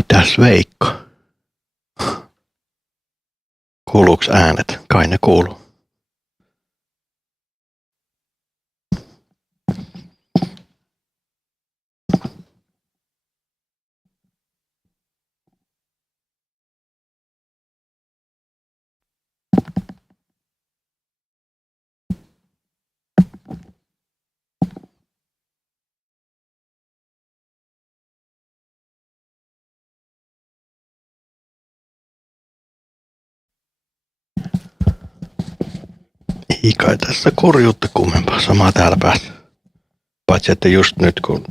Mitäs Veikko? Kuuluuks äänet? Kai ne kuuluu. Ei kai tässä kurjuutta kummempaa, samaa täällä päässä. Paitsi että just nyt kun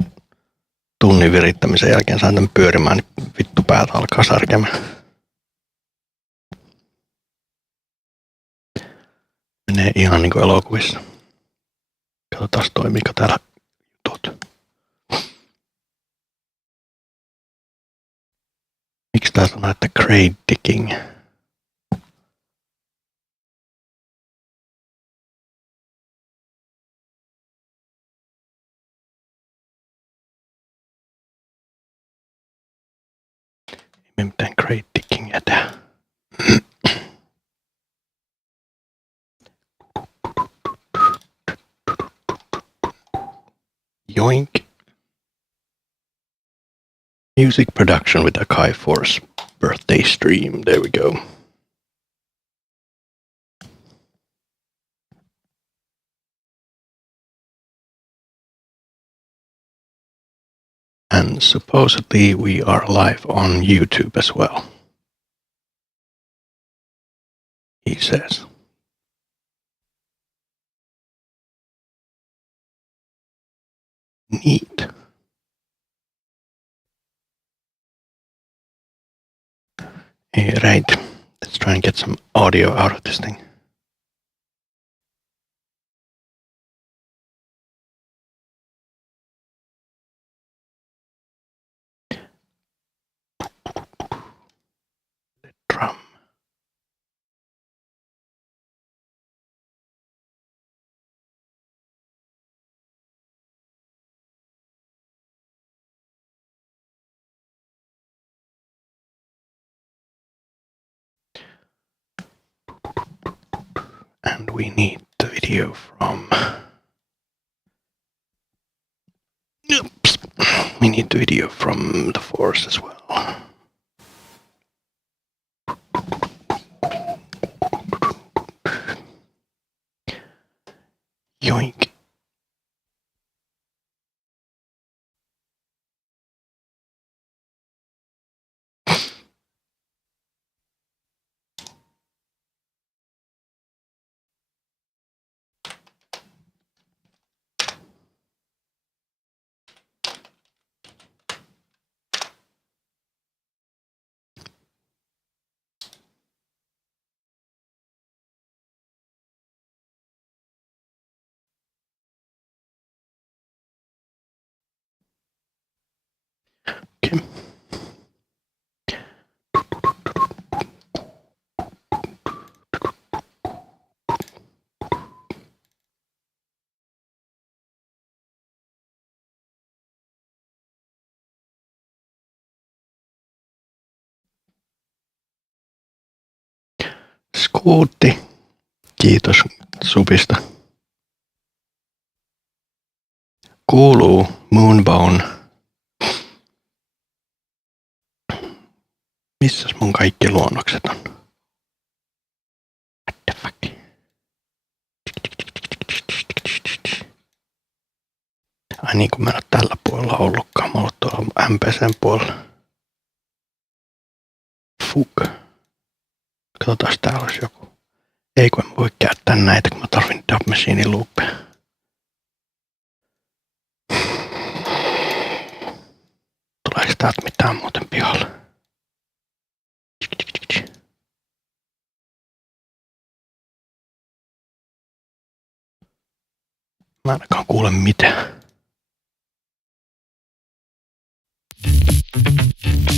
tunnin virittämisen jälkeen sain tämän pyörimään, niin vittu päät alkaa särkemään. Menee ihan niinku elokuvissa. Katsotaan toimiiko täällä jutut. Miksi tää sanoo, että grade digging? Ei me mitään grade diggingia tehdä. Yoink. Music production with AKAI Force birthday stream. There we go. And supposedly we are live on YouTube as well. He says. Neat. Right. Let's try and get some audio out of this thing. The drum. And we need the video from... Oops. We need the video from the Force as well. Yoink. Okay. Skuutti. Kiitos supista. Kuuluu Moonbone. Missäs mun kaikki luonnokset on? What the fuck? Ai niin kuin mä en ole tällä puolella ollutkaan. Mä oon tuolla MPCn puolella. Fuck. Katsotaan, täällä olisi joku. Ei kun en voi käyttää näitä, kun mä tarvin Dub Machinein loopia. Tuleeko täältä mitään muuten pihalla? Mä ainakaan kuule mitään.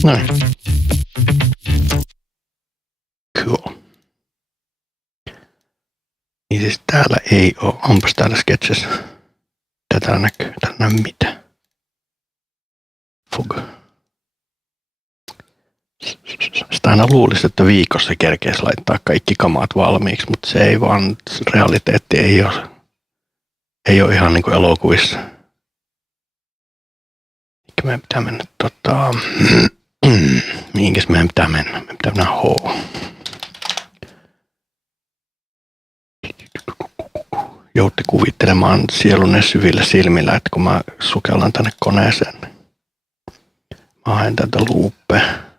Noin. Cool. Niin siis täällä ei oo. Onpas täällä sketches. Tätä näkyy. Täällä näy mitään. Fug. Aina luulisi, että viikossa kerkeisi laittaa kaikki kamat valmiiksi, mutta se ei vaan, realiteetti ei ole ihan niin kuin elokuvissa. Eikä meidän pitää mennä mihinkäs meidän pitää mennä? Meidän pitää mennä H. Joutti kuvittelemaan sielunne syvillä silmillä, että kun mä sukellan tänne koneeseen, mä haen täältä looppeja.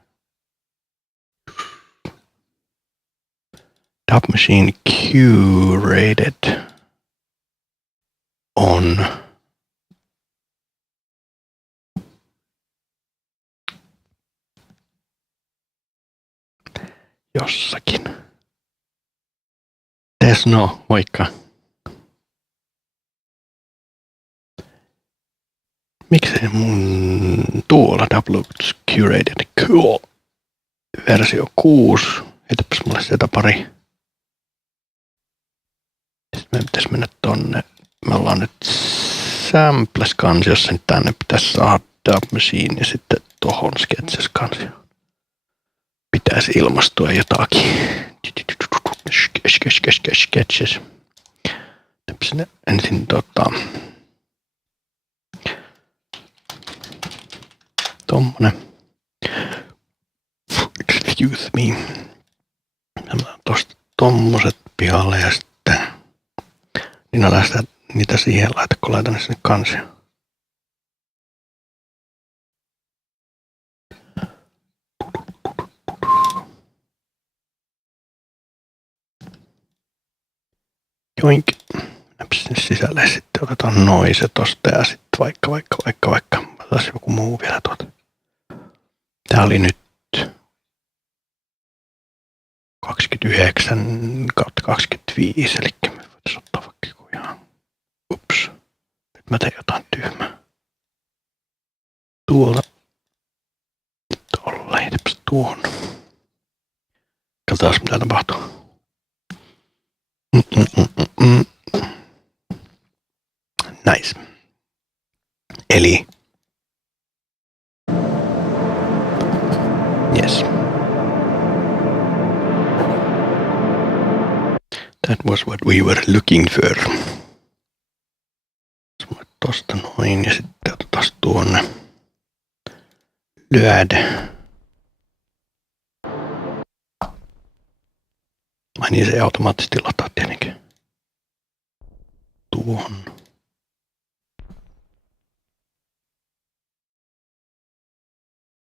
Dub machine curated on jossakin. Tesno, moikka. Miksei mun tuolla Dub curated cool versio 6. Heitäpäs mulle sieltä pari. Sitten meidän pitäisi mennä tonne. Me ollaan nyt Samples-kansiossa, niin tänne pitäisi saada Dub Machine ja sitten tohon Sketches-kansioon pitäisi ilmastua jotakin. Sketches. Sinne ensin tommonen. Excuse me. Mä tosta tommoset pihalle ja sitten niin älä sitä niitä siihen laita, kun laitan ne sinne kansioon. Joink. Mennäpä sinne sisälle ja sitten otetaan noise tosta ja sitten vaikka. Otetaan joku muu vielä tuolta. Tää oli nyt 29/25, eli me voitaisiin ottaa vaikka joku ihan. Ups. Nyt mä tein jotain tyhmää. Tuolla. Tolle, heitäpäs tuohon. Katsotaan mitä tapahtuu. Nice. Eli. Yes. That was what we were looking for. Tosta noin ja sitten otetaan tuonne. Lyödä. Ai niin, se ei automaattisesti lataa tietenkin. Tuohon.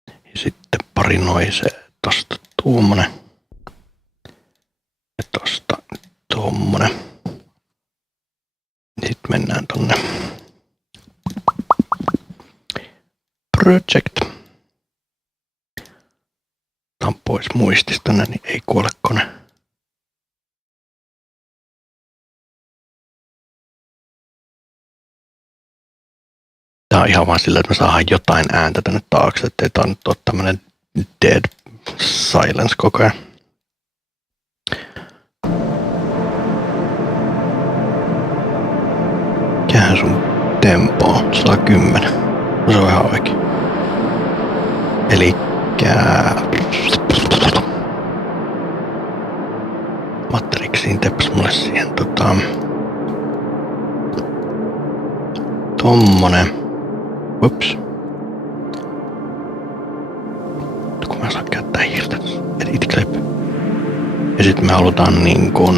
Ja sitten pari noisee. Tosta tuommoinen. Ja tosta tuommoinen. Sitten mennään tonne. Project. Tää on pois muistista, niin ei kuole kone. Tää on ihan vaan sillä, että me saadaan jotain ääntä tänne taakse, ettei tää nyt ole tämmönen dead silence koko ajan. Mikähän sun tempo on? 110. No se on ihan oikein. Elikkä Matrixiin tepäs mulle siihen tommonen. Ups. Kun mä saan käyttää hiirtä tässä. Edit clip. Ja sit me halutaan niin kun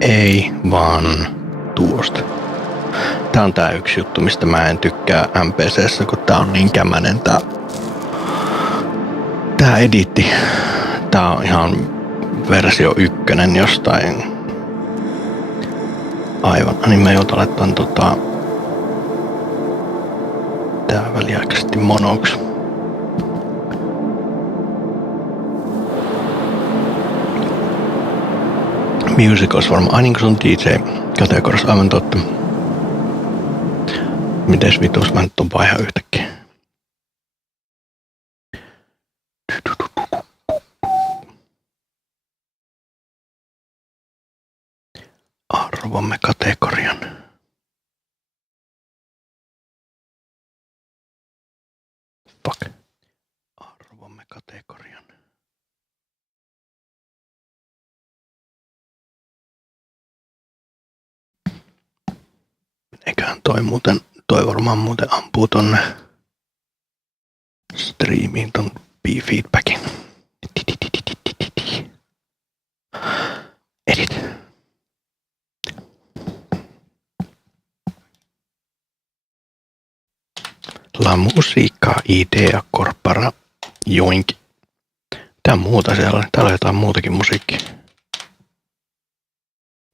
ei vaan tuosta. Tää on tää yksi juttu, mistä mä en tykkää MPC:ssä, kun tää on niin kämänen tää editti. Tää on ihan versio 1 jostain. Aivan, niin mä joutan laittaa tää väliaikaisesti monoksi. Musicals varmaan, niin kuin se on DJ-kategoriassa, aivan totta. Mites vitus mä nyt on vaihan yhtäkkiä? Arvomme kategorian. fuck? Arvomme kategorian. Eiköhän toi varmaan muuten ampuu tonne striimiin ton feedbackin. Edit. La musica idea corpora joink. Mitä muuta siellä on? Täällä on jotain muutakin musiikkia.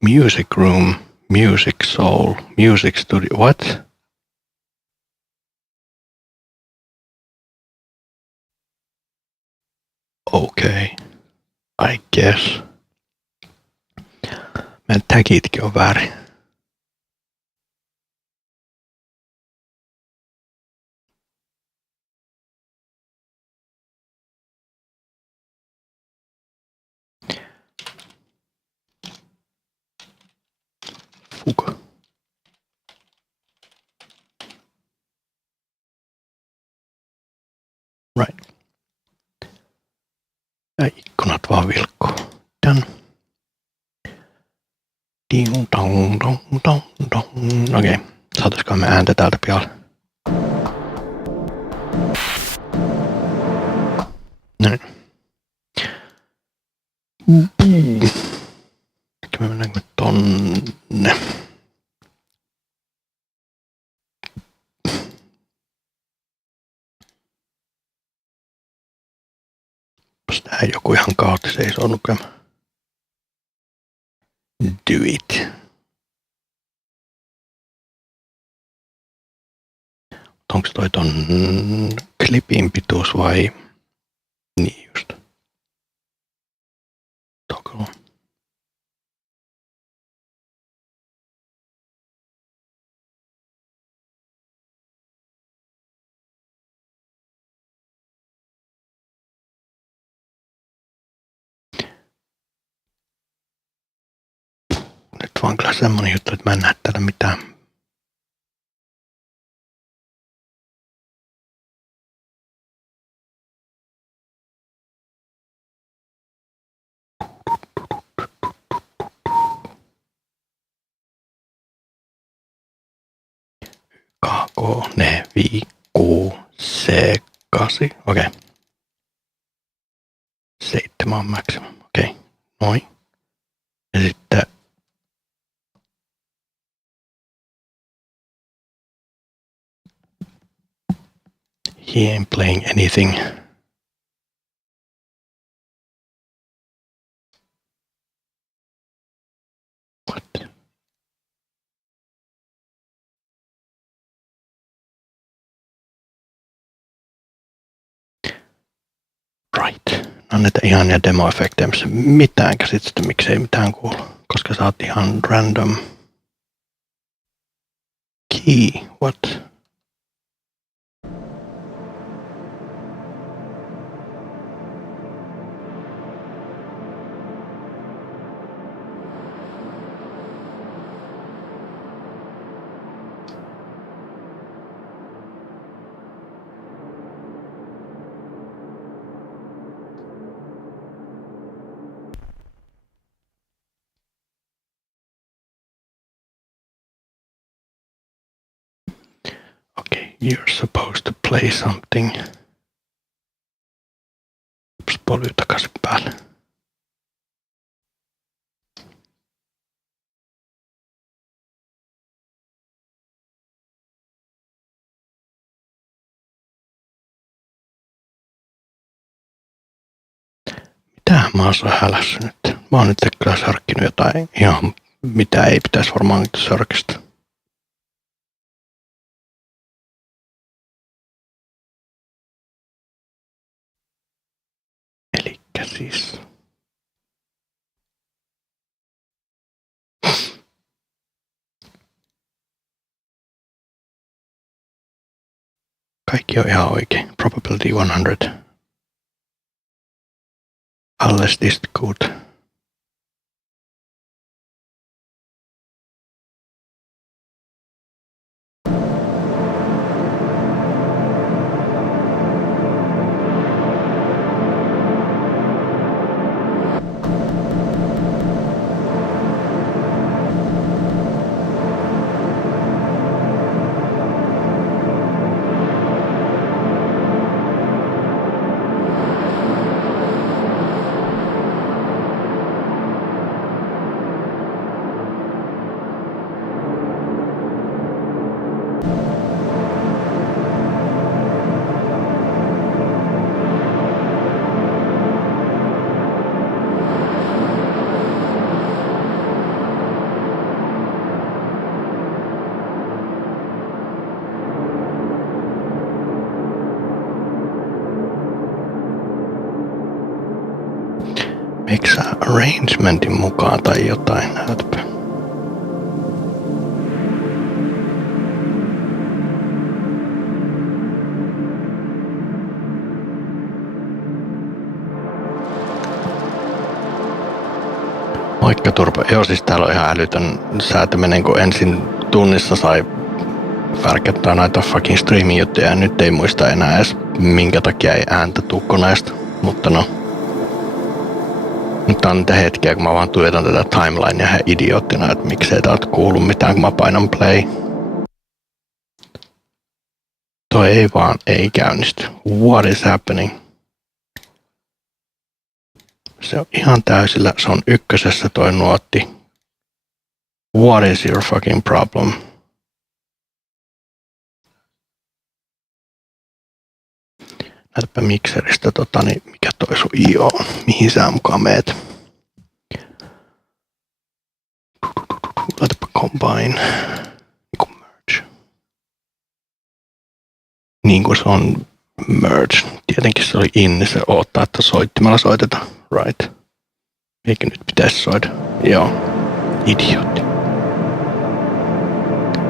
Music room, music soul, music studio. What? Okay. I guess. Meidän tagitkin on väärin. Fuka. Right. Ja ikkunat vaan vilkkuu. Done. Ding dong dong dong dong. Okei. Saataisikohan me ääntä täältä pihalle? Näin. Me mennäänkö tonne? Tää joku ihan kaotti seisonut. Do it. Onko toi ton klipin pituus vai? Niin just. Toggle. Nyt vaan kyllä semmonen juttu, että mä en näe täällä mitään. KK, ne, viikku, C8. Okei. 7 on maksimum. Okei. Noin. Ja sitten he ain't playing anything. What? Right. No näitä ihania demo-efektejä, missä mitään käsitystä, miksei mitään kuulu. Koska sä oot ihan random. Key, what? Okay, you're supposed to play something. Poly takaisin päälle. Mitähän mä oon hälässä nyt? Mä oon nyt kyllä sörkkinyt jotain ihan mitä ei pitäisi varmaan nyt sörkistä. Elikkä siis kaikki on ihan oikein. Probability 100. Alles ist gut. Eikö sä arrangementin mukaan tai jotain näytäpä? Moikka turpa. Joo, siis täällä on ihan älytön säätäminen, kun ensin tunnissa sai värkättää näitä fucking streaming-juttuja ja nyt ei muista enää edes minkä takia ei ääntä tuu koneesta. Mutta no. Nyt on niitä hetkiä, kun mä vaan tuijotan tätä timelinea ihan idioottina, että miksei täältä kuulu mitään, kun mä painan play. Toi ei käynnisty. What is happening? Se on ihan täysillä, se on ykkösessä toi nuotti. What is your fucking problem? Näytäpä mikseristä niin mikä toi sun IO on, mihin sä mukaan meet. Laitapa combine, niinku merge. Niin kuin se on merge. Tietenkin se oli in, niin se odottaa, että soittimella soitetaan. Right. Eikö nyt pitäisi soida? Joo. Idiootti.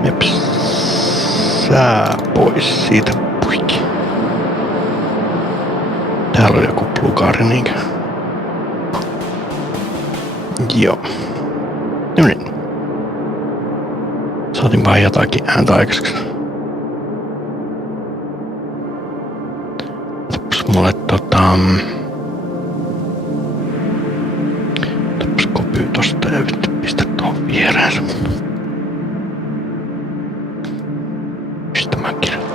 Meps. Sää pois siitä puikki. Täällä on joku plugari niinkö? Joo. No niin. Saatiin vaan jotakin ääntä aikaiseksi. Mulle Tappas kopyy tosta ja pistä tuohon viereensä. Mistä mä kirjoitan?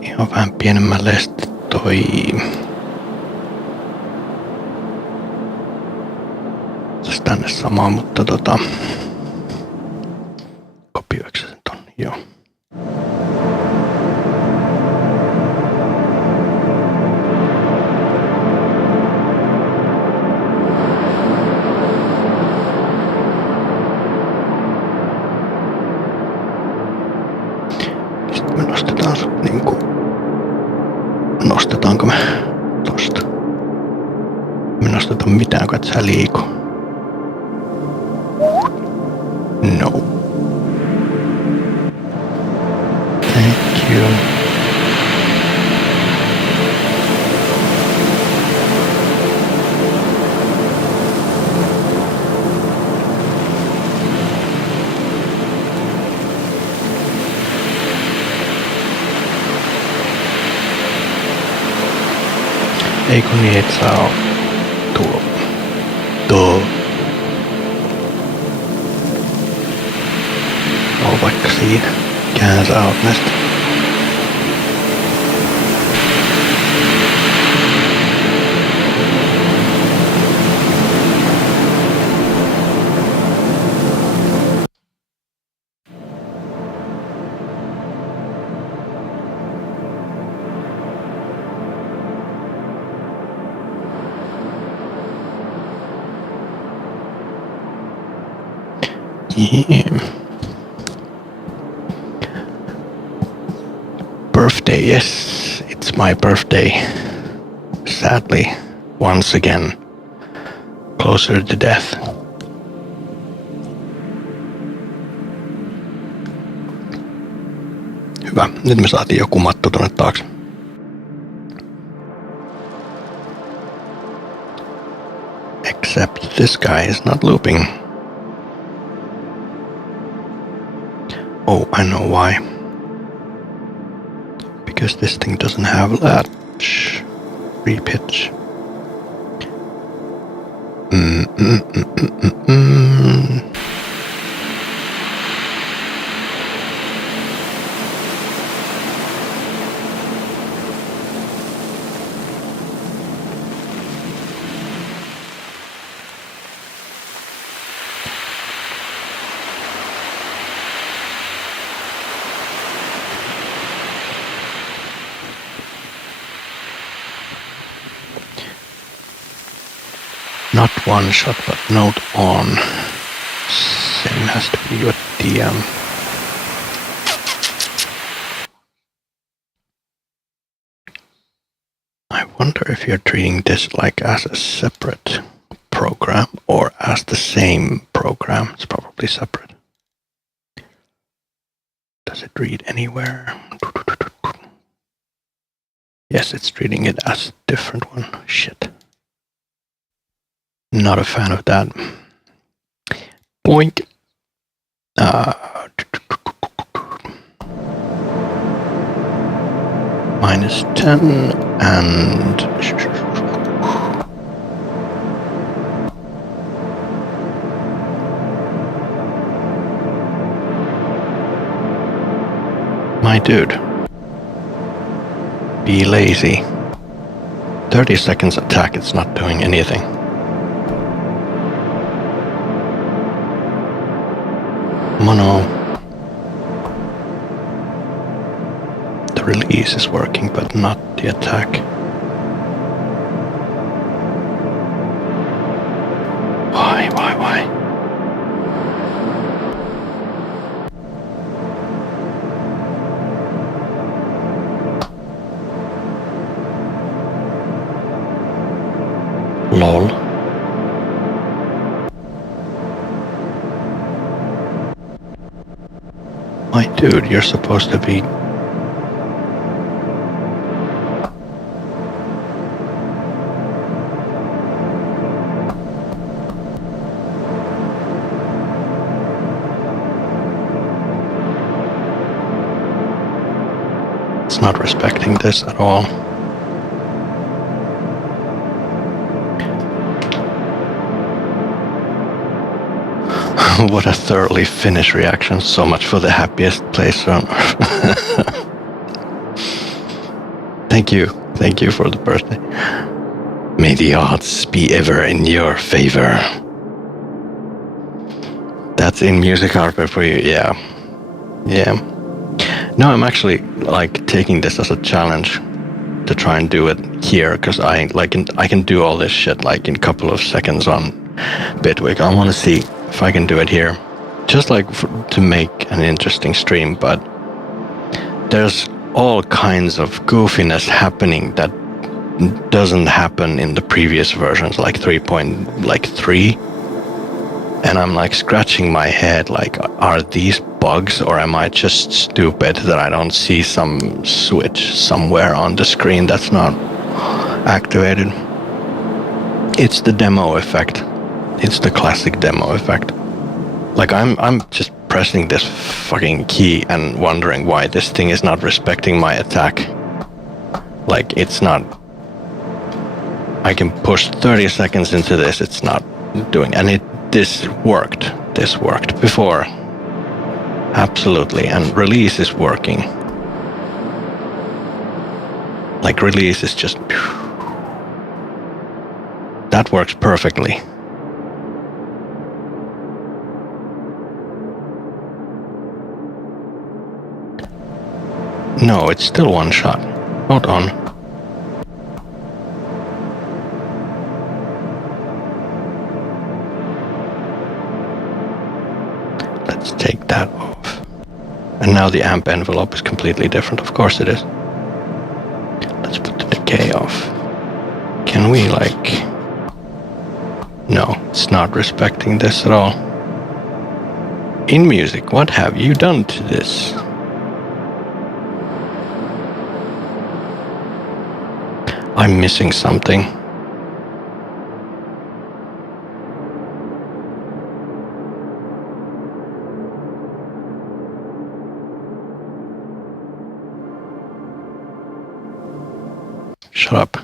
Ihan vähän pienemmälle sitten toi tässä tänne samaa, mutta kopioiko se sen ton? Joo. Sitten me nostetaan sut niinku. Nostetaanko me tosta? Me nostetaan mitään, kun et sä liiku. No. Thank you. Eikö niin, et sä oo tuo. Oo vaikka siinä. Mikähän sä oot näistä? Yeah. Birthday, yes, it's my birthday. Sadly, once again, closer to death. Hyvä, nyt me saatiin joku matto tonne taakse. Except this guy is not looping. Oh, I know why. Because this thing doesn't have latch. Repitch. Not one shot, but note on. Same has to be your DM. I wonder if you're treating this like as a separate program or as the same program. It's probably separate. Does it read anywhere? Yes, it's treating it as a different one. Shit. Not a fan of that. Boink. -10 and my dude, be lazy. 30 seconds attack, it's not doing anything. Mono. The release is working, but not the attack. Why? Lol. My dude, you're supposed to be... It's not respecting this at all. What a thoroughly Finnish reaction. So much for the happiest place on earth. Thank you for the birthday. May the odds be ever in your favor. That's in music harper for you, yeah. No, I'm actually like taking this as a challenge to try and do it here, because I can do all this shit like in a couple of seconds on Bitwig. I want to see if I can do it here, just like to make an interesting stream. But there's all kinds of goofiness happening that doesn't happen in the previous versions, like 3.3, and I'm like scratching my head, like, are these bugs, or am I just stupid that I don't see some switch somewhere on the screen that's not activated? It's the demo effect. It's the classic demo effect. Like, I'm just pressing this fucking key and wondering why this thing is not respecting my attack. Like, it's not... I can push 30 seconds into this, it's not doing... And this worked. This worked before. Absolutely. And release is working. Like, release is just... That works perfectly. No, it's still one shot. Hold on. Let's take that off. And now the amp envelope is completely different. Of course it is. Let's put the decay off. Can we, like... No, it's not respecting this at all. In music, what have you done to this? I'm missing something. Shut up.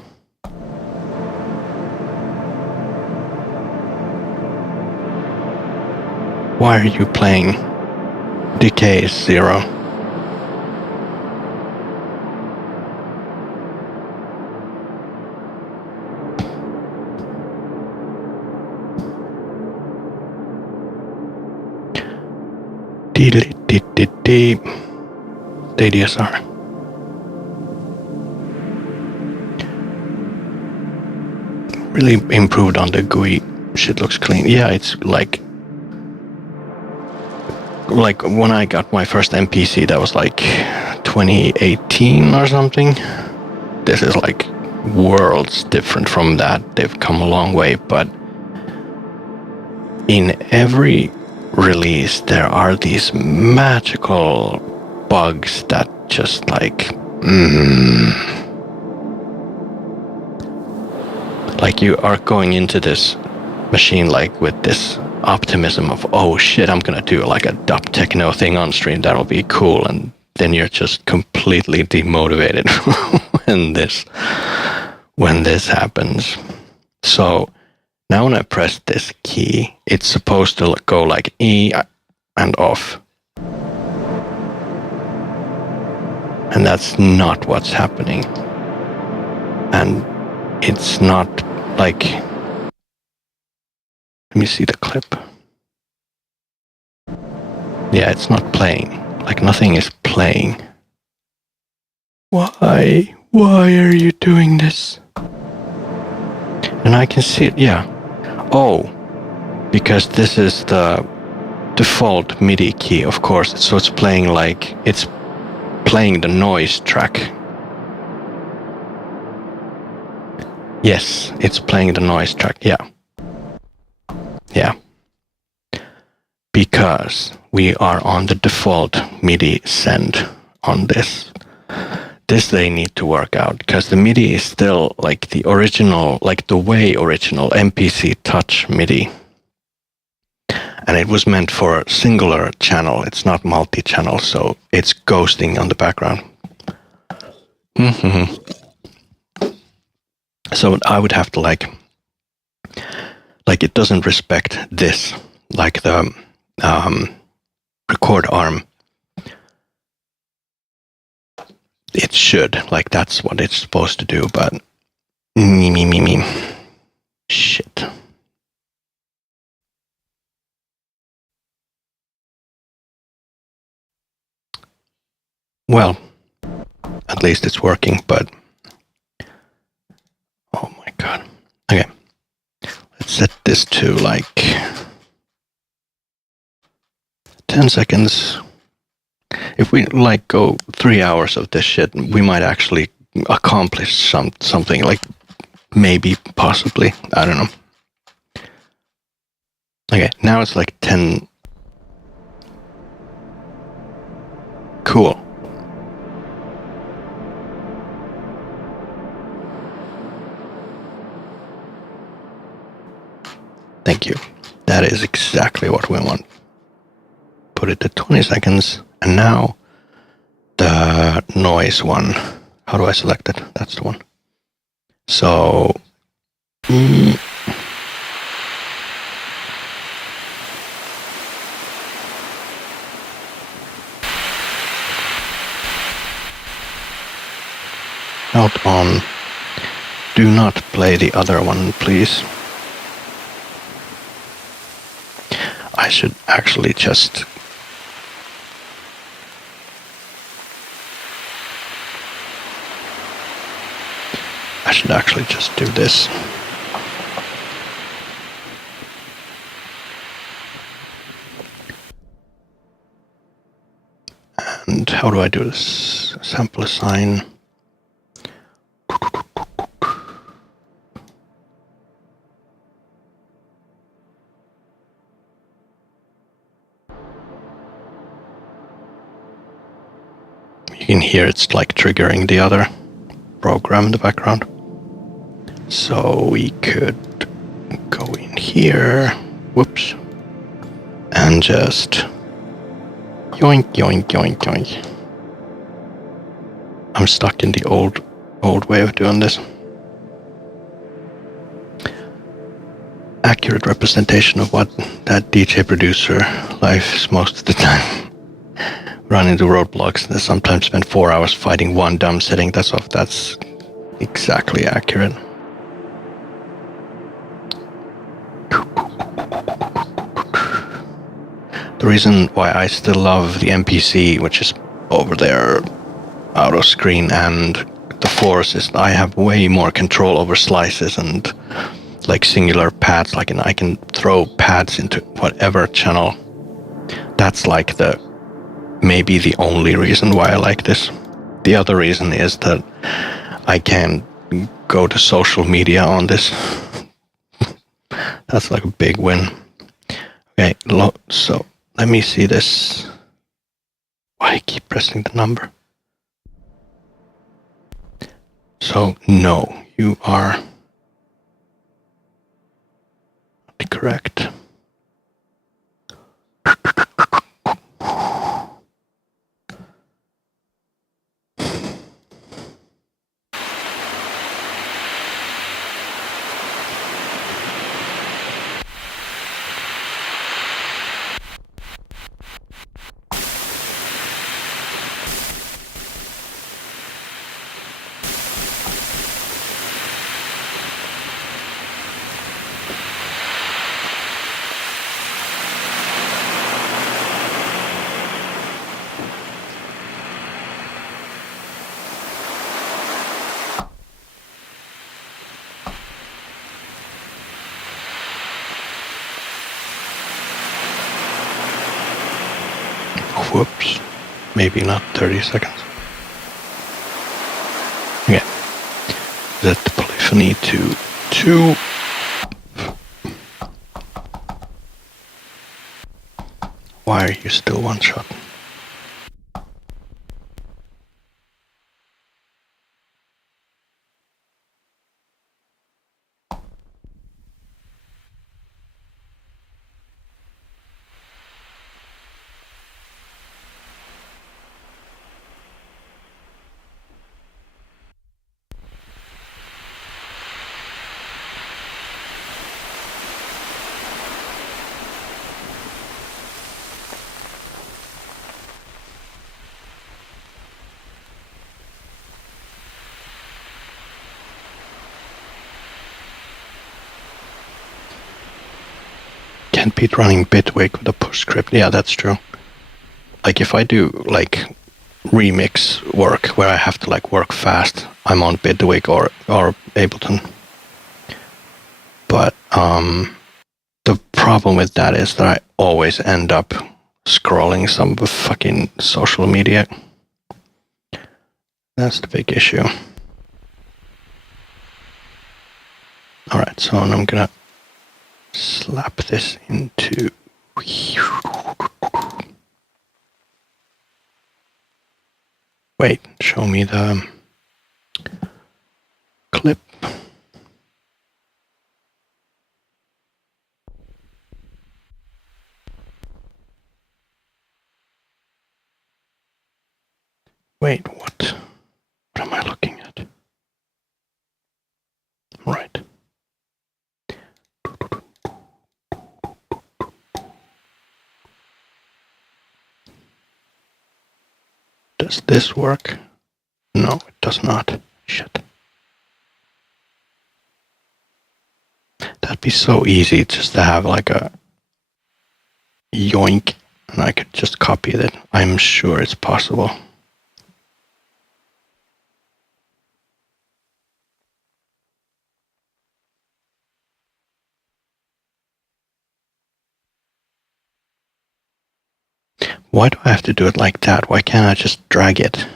Why are you playing? Decay is 0. DSR. really improved on the GUI. Shit looks clean. Yeah, it's like when I got my first MPC, that was like 2018 or something. This is like worlds different from that. They've come a long way, but in every release there are these magical bugs that just like like you are going into this machine like with this optimism of, oh shit, I'm gonna do like a dub techno thing on stream, that'll be cool, and then you're just completely demotivated when this happens. So now when I press this key, it's supposed to go like E and off. And that's not what's happening. And it's not like... Let me see the clip. Yeah, it's not playing. Like nothing is playing. Why? Why are you doing this? And I can see it, yeah. Oh, because this is the default MIDI key, of course. So it's playing like, it's playing the noise track. Yes, it's playing the noise track, yeah. Yeah. Because we are on the default MIDI send on this. This they need to work out, because the MIDI is still like the original, like the way original MPC Touch MIDI. And it was meant for a singular channel. It's not multi-channel, so it's ghosting on the background. So I would have to like it doesn't respect this, like the record arm. It should, like that's what it's supposed to do, but shit. Well, at least it's working, but oh my god. Okay, let's set this to like 10 seconds. If we like go 3 hours of this shit, we might actually accomplish something, like maybe, possibly, I don't know. Okay, now it's like 10. Cool. Thank you. That is exactly what we want. Put it to 20 seconds. And now the noise one. How do I select it? That's the one. So out on. Do not play the other one, please. I should actually just do this. And how do I do this? Sample assign. You can hear it's like triggering the other program in the background. So we could go in here, whoops, and just yoink, yoink, yoink, yoink. I'm stuck in the old way of doing this. Accurate representation of what that DJ producer life is most of the time. Run into roadblocks and sometimes spend 4 hours fighting one dumb setting. That's exactly accurate. The reason why I still love the MPC, which is over there out of screen, and the Force is I have way more control over slices and like singular paths, like I can throw paths into whatever channel. That's like maybe the only reason why I like this. The other reason is that I can go to social media on this. That's like a big win. Okay, so let me see this. Why I keep pressing the number? So no, you are correct. Whoops. Maybe not 30 seconds. Okay. Set the polyphony to 2. Why are you still one shot? Can't beat running Bitwig with a push script. Yeah, that's true. Like if I do like remix work where I have to like work fast, I'm on Bitwig or Ableton. But the problem with that is that I always end up scrolling some fucking social media. That's the big issue. Alright, so I'm gonna slap this into... Wait, show me the clip. Wait, what? What am I looking at? Right. Does this work? No, it does not. Shit. That'd be so easy just to have like a yoink and I could just copy it. I'm sure it's possible. Why do I have to do it like that? Why can't I just drag it?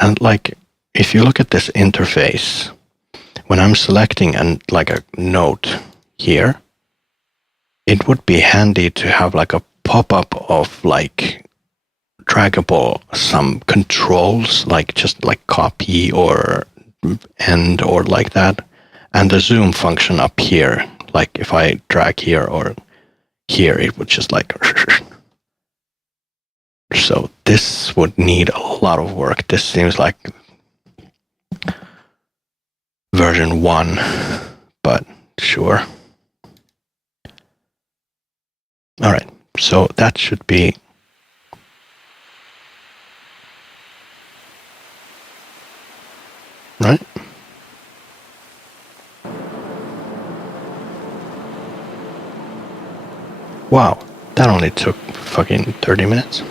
And like, if you look at this interface, when I'm selecting like a note here, it would be handy to have like a pop-up of like draggable some controls, like just like copy or end or like that, and the zoom function up here. Like if I drag here or here, it would just like... So this would need a lot of work. This seems like version 1, but sure. All right, so that should be... Right? Wow, that only took fucking 30 minutes.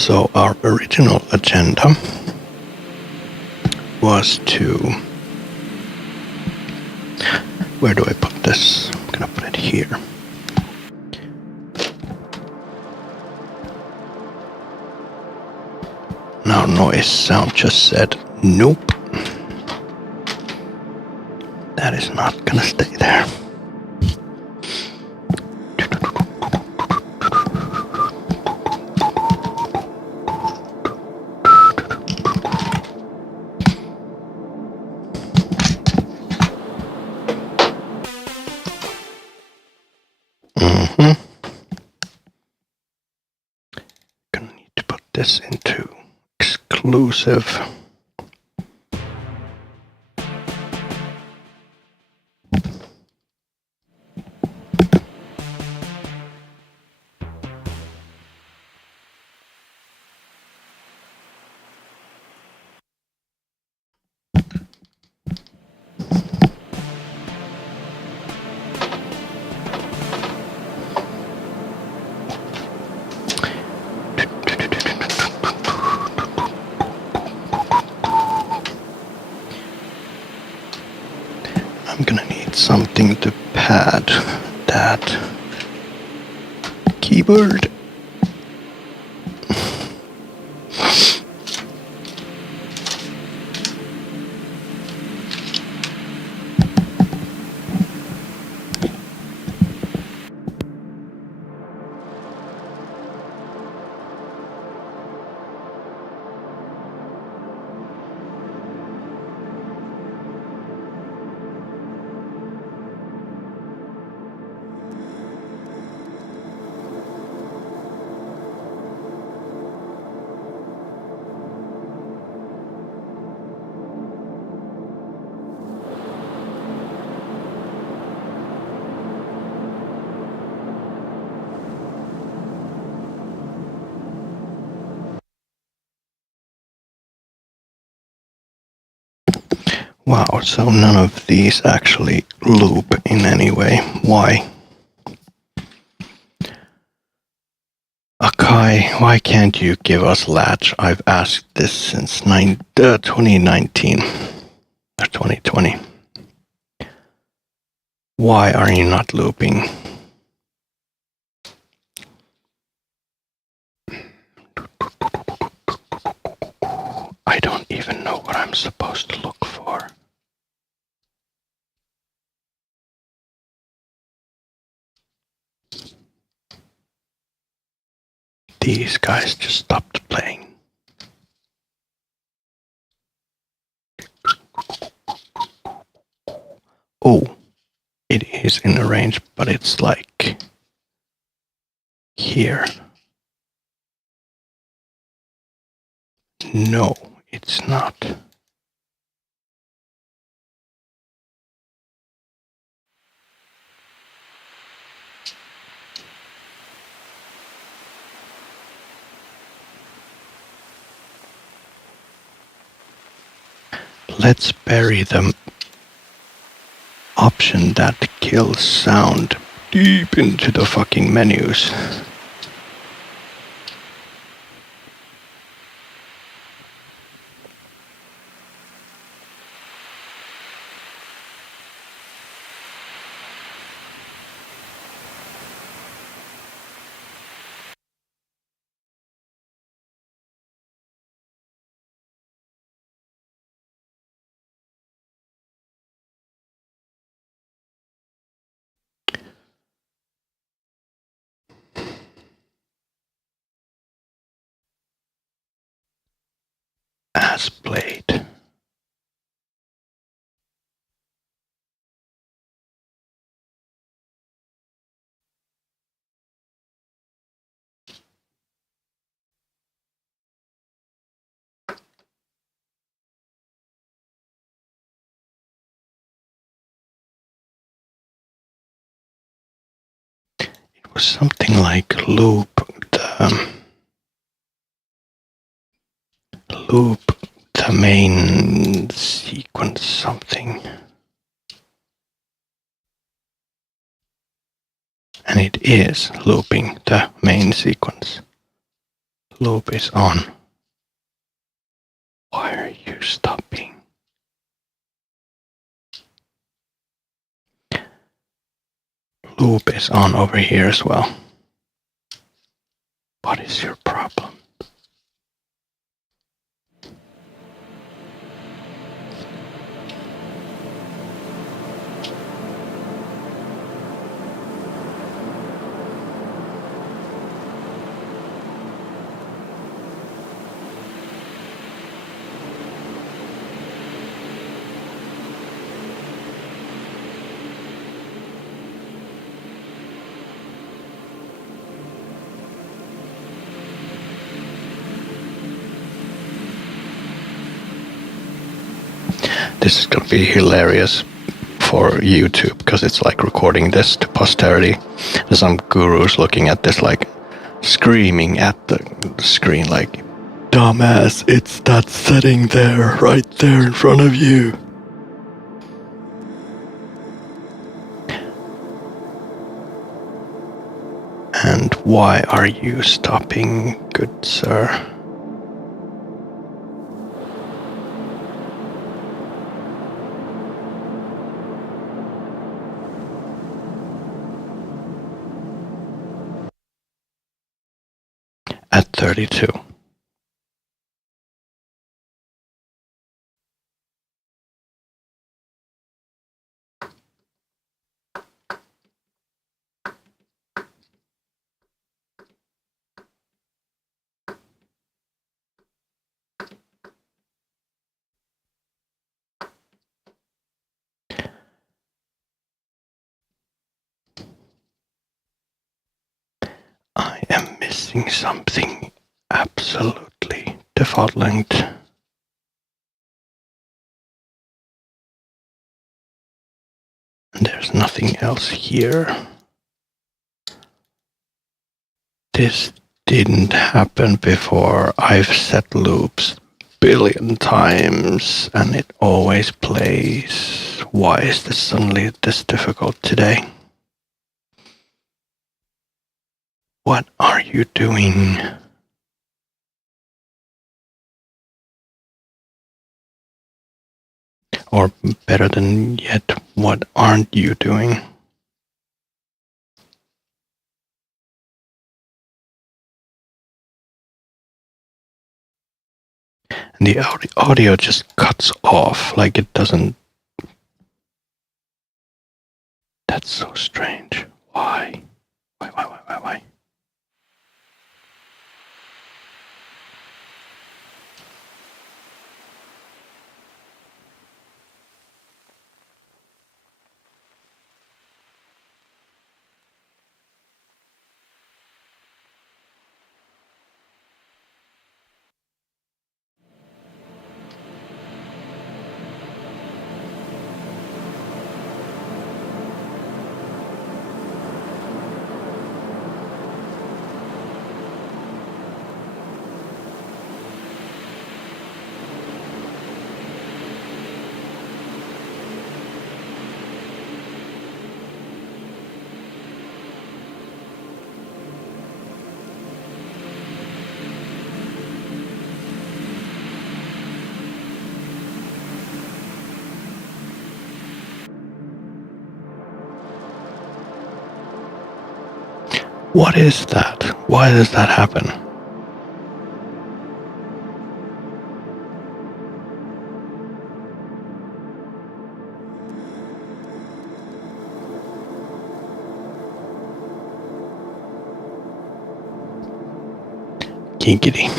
So our original agenda was to... Where do I put this? I'm gonna put it here. Now noise sound just said, nope. That is not gonna stay there. Gonna need to put this into exclusive. I'm gonna need something to pad that keyboard. Wow, so none of these actually loop in any way. Why? AKAI, why can't you give us latch? I've asked this since 2019 or 2020. Why are you not looping? I don't even know what I'm supposed to look for. These guys just stopped playing. Oh, it is in a range, but it's like here. No, it's not. Let's bury the option that kills sound deep into the fucking menus. As played. It was something like loop the main sequence something. And it is looping the main sequence. Loop is on. Why are you stopping? Loop is on over here as well. What is your problem? This is gonna be hilarious for YouTube because it's like recording this to posterity. There's some gurus looking at this like screaming at the screen like, dumbass, it's that setting there, right there in front of you. And why are you stopping, good sir? At 32. I am missing something absolutely default linked. There's nothing else here. This didn't happen before. I've set loops billion times and it always plays. Why is this suddenly this difficult today? What are you doing? Or better than yet, what aren't you doing? And the audio just cuts off, like it doesn't. That's so strange. Why? Why? What is that? Why does that happen? Giggity.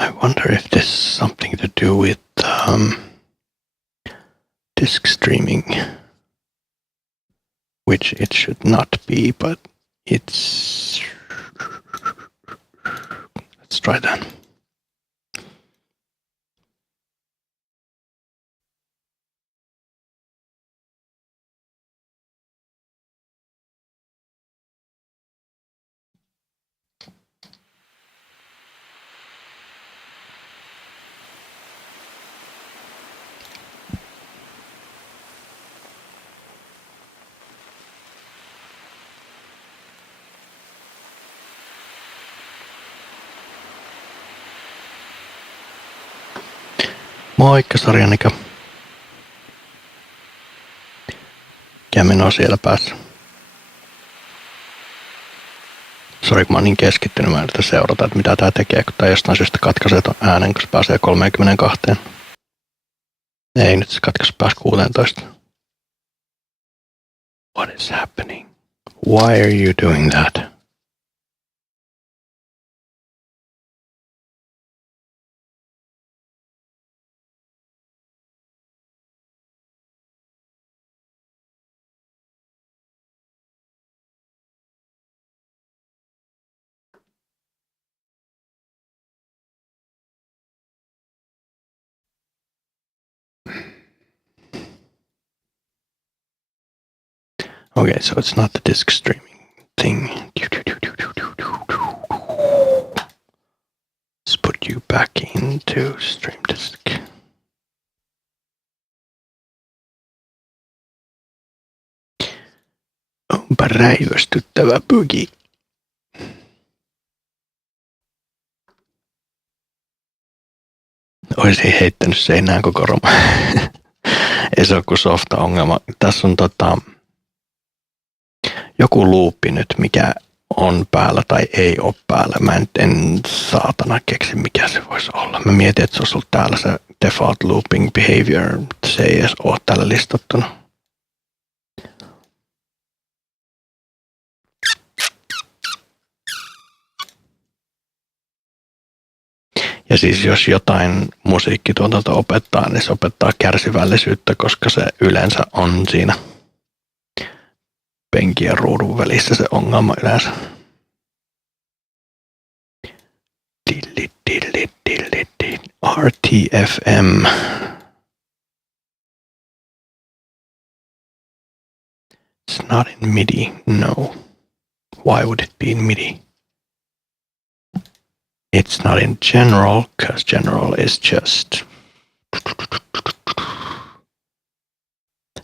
I wonder if this is something to do with disk streaming, which it should not be, but it's try that. Moikka Sarjanika. Mikä meno siellä päässä? Sori, kun mä oon niin keskittynyt, mä yritän seurata, että mitä tää tekee, kun tää jostain syystä katkaisee ton äänen, kun se pääsee 32. Ei, nyt se katkaisi pääsi 16. What is happening? Why are you doing that? Okay, so it's not the disk streaming thing. Let's put you back into stream disk. Onpa räivästyttävä bugi. Olisin heittänyt seinään koko roma. Ei se ole kuin softa-ongelma. Tässä on joku luuppi nyt, mikä on päällä tai ei ole päällä. Mä en saatana keksi, mikä se voisi olla. Mä mietin, että se olisi ollut täällä se default looping behavior, mutta se ei edes ole täällä listattuna. Ja siis jos jotain musiikkituotanto opettaa, niin se opettaa kärsivällisyyttä, koska se yleensä on siinä penkin ja ruudun välissä se ongelma yleensä. RTFM. It's not in MIDI, no. Why would it be in MIDI? It's not in general, because general is just...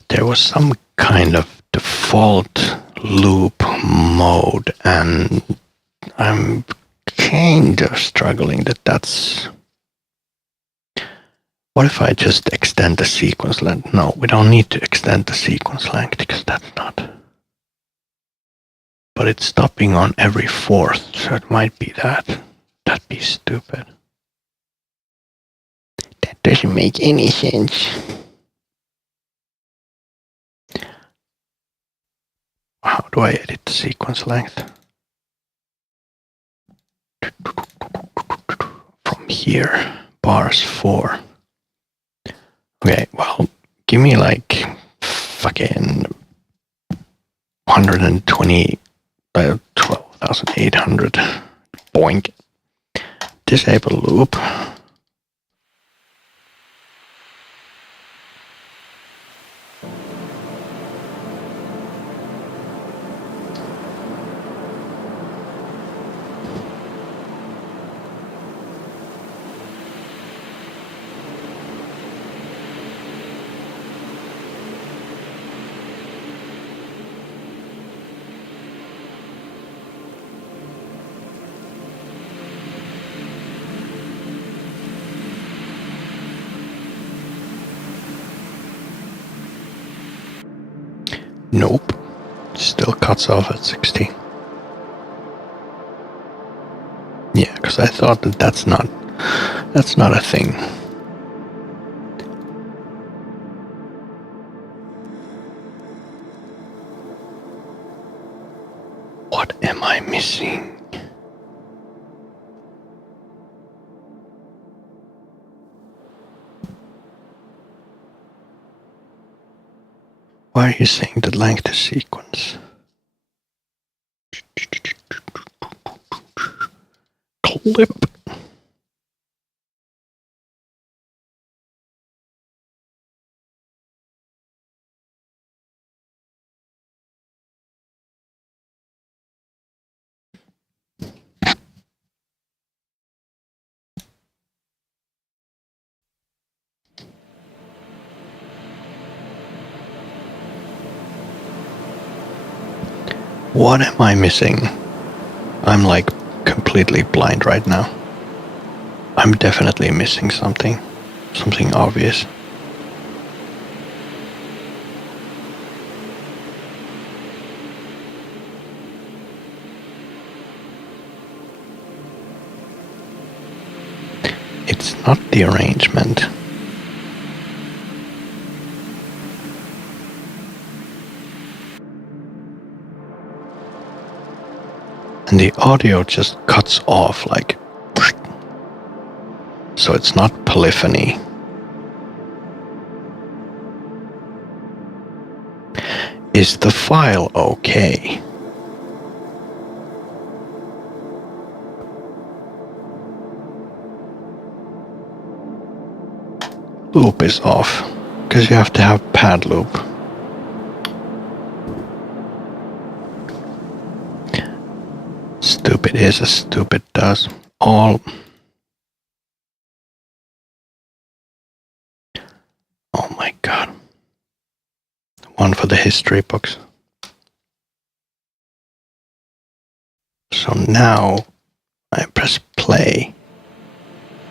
There was some kind of default loop mode, and I'm kind of struggling that that's... What if I just extend the sequence length? No, we don't need to extend the sequence length, because that's not... But it's stopping on every fourth, so it might be that. That'd be stupid. That doesn't make any sense. How do I edit the sequence length? From here, bars 4. Okay, well, give me like fucking 120, 12,800. Boink. Disable loop. Nope. Still cuts off at 60. Yeah, because I thought that that's not a thing. What am I missing? Why are you saying the length is sequence? Clip. What am I missing? I'm like completely blind right now. I'm definitely missing something. Something obvious. It's not the arrangement. And the audio just cuts off like... So it's not polyphony. Is the file okay? Loop is off, because you have to have pad loop. Stupid is as stupid does. All... Oh my god. One for the history books. So now I press play.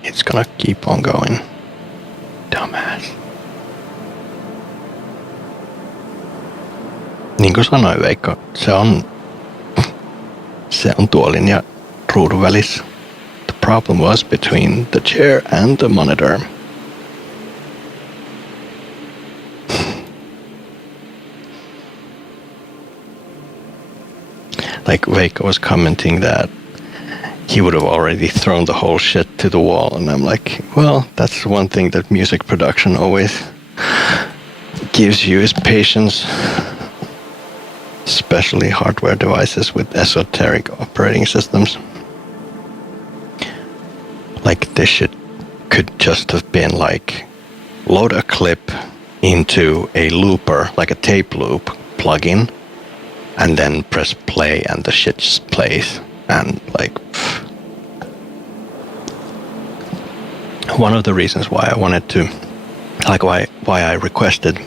It's gonna keep on going. Dumbass. Niin kuin sanoin Veikko, se on tuolin ja ruudun välissä. The problem was between the chair and the monitor. Like Veikko was commenting that he would have already thrown the whole shit to the wall, and I'm like, well, that's one thing that music production always gives you is patience. Especially hardware devices with esoteric operating systems. Like this shit could just have been like, load a clip into a looper, like a tape loop plugin, and then press play and the shit just plays. And like, one of the reasons why I wanted to, like why I requested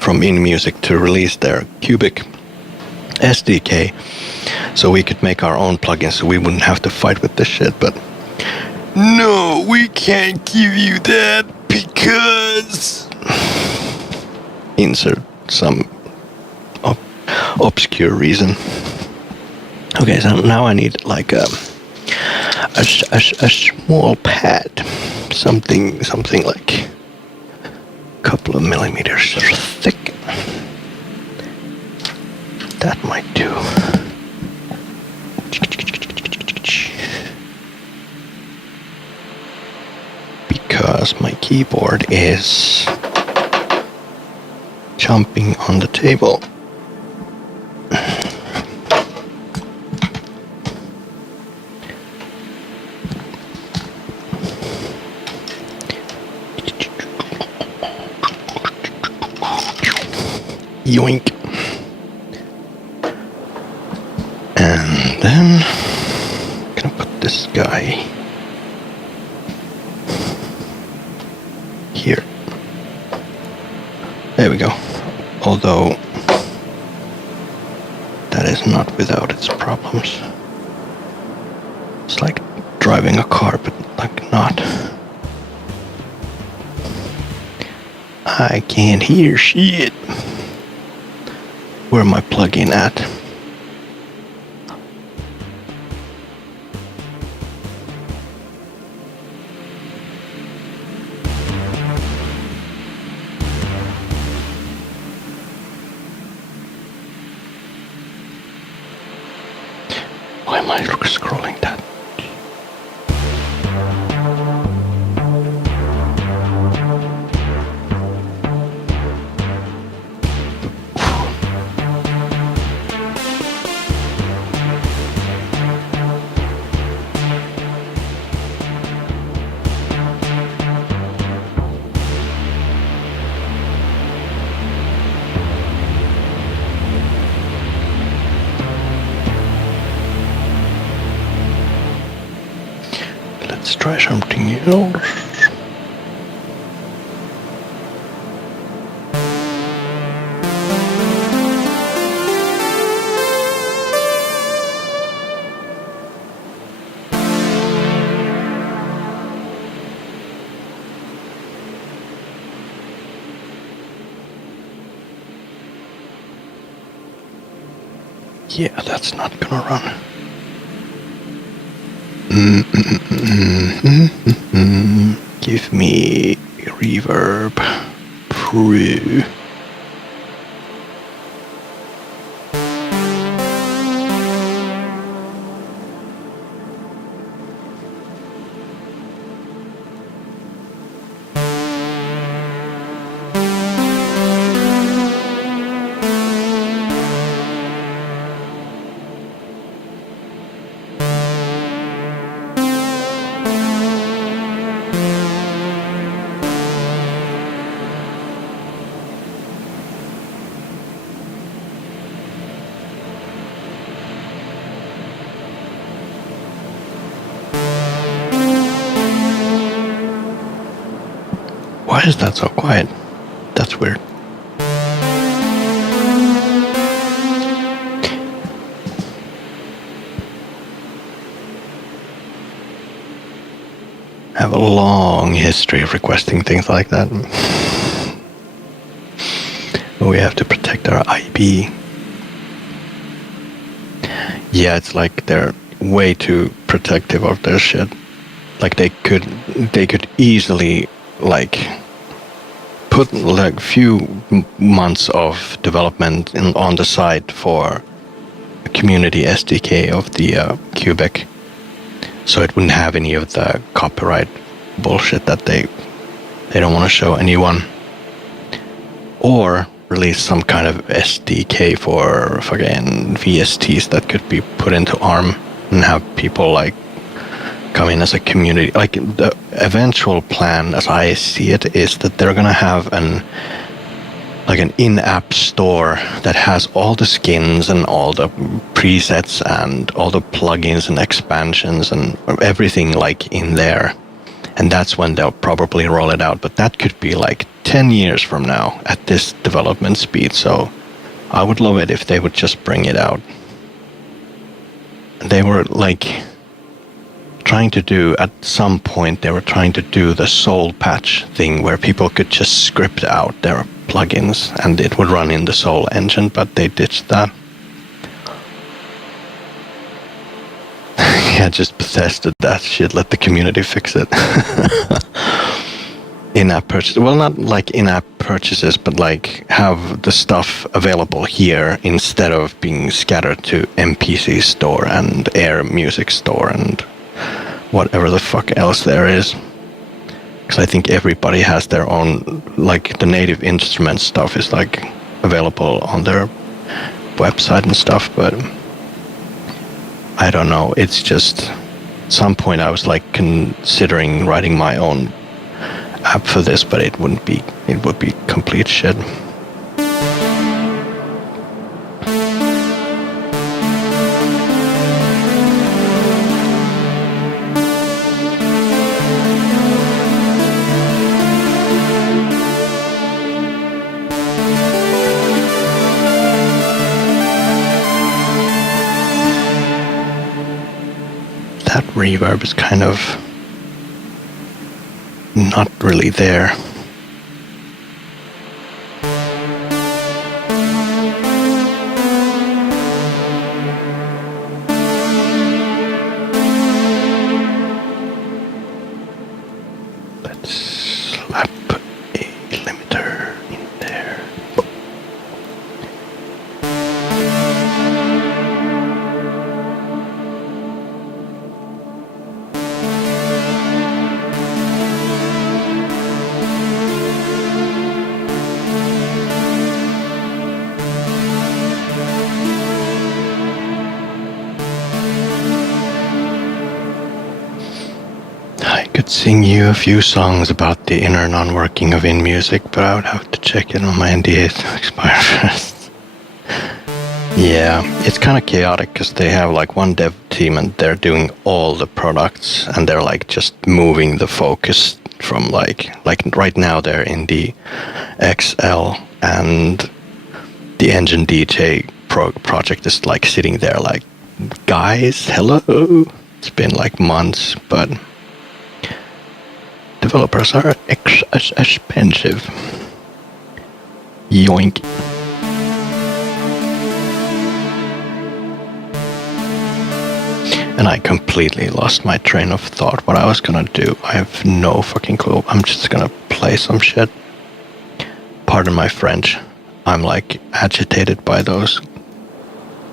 from InMusic to release their Cubic SDK so we could make our own plugins so we wouldn't have to fight with this shit, but no, we can't give you that because insert some obscure reason. Okay, so now I need like a small pad, something like a couple of millimeters thick. That might do. Because my keyboard is jumping on the table. Yoink. And then I'm gonna put this guy here. There we go. Although that is not without its problems. It's like driving a car, but like not. I can't hear shit. Where my plugin at? Why am I scrolling that? Let's try something else. Yeah, that's not gonna run. Give me reverb. True. Why is that so quiet? That's weird. I have a long history of requesting things like that. We have to protect our IP. Yeah, it's like they're way too protective of their shit. Like they could easily like put like few months of development on the side for a community SDK of the Quebec, so it wouldn't have any of the copyright bullshit that they don't want to show anyone, or release some kind of SDK for fucking VSTs that could be put into ARM and have people like come in as a community. Like the eventual plan, as I see it, is that they're gonna have an in-app store that has all the skins and all the presets and all the plugins and expansions and everything like in there. And that's when they'll probably roll it out. But that could be like 10 years from now at this development speed. So I would love it if they would just bring it out. They were like trying to do, at some point, they were trying to do the soul patch thing where people could just script out their plugins and it would run in the soul engine, but they ditched that. Yeah, just Bethesda that shit, let the community fix it. In-app purchase, well, not like in-app purchases, but like have the stuff available here instead of being scattered to MPC store and Air Music store and whatever the fuck else there is. Because I think everybody has their own, like the native instrument stuff is like available on their website and stuff, but I don't know, it's just at some point I was like considering writing my own app for this, but it would be complete shit. That reverb is kind of not really there. Let's slap a limiter in there. I could sing you a few songs about the inner non-working of InMusic, but I would have to check it on my NDA to expire first. Yeah, it's kind of chaotic because they have like one dev team and they're doing all the products and they're like just moving the focus from like right now they're in the XL and the Engine DJ project is like sitting there like, guys, hello. It's been like months, but developers are expensive. Yoink. And I completely lost my train of thought what I was gonna do. I have no fucking clue. I'm just gonna play some shit. Pardon my French. I'm like agitated by those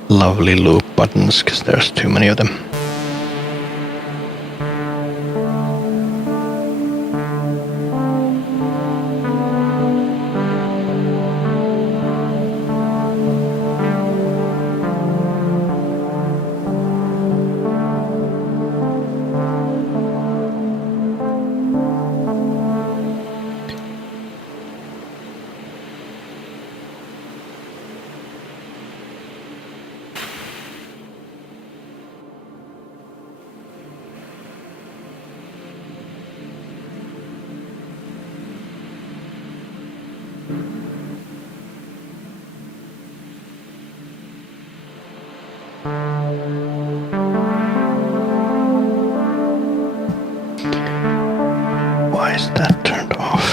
lovely loop buttons because there's too many of them. Why is that turned off?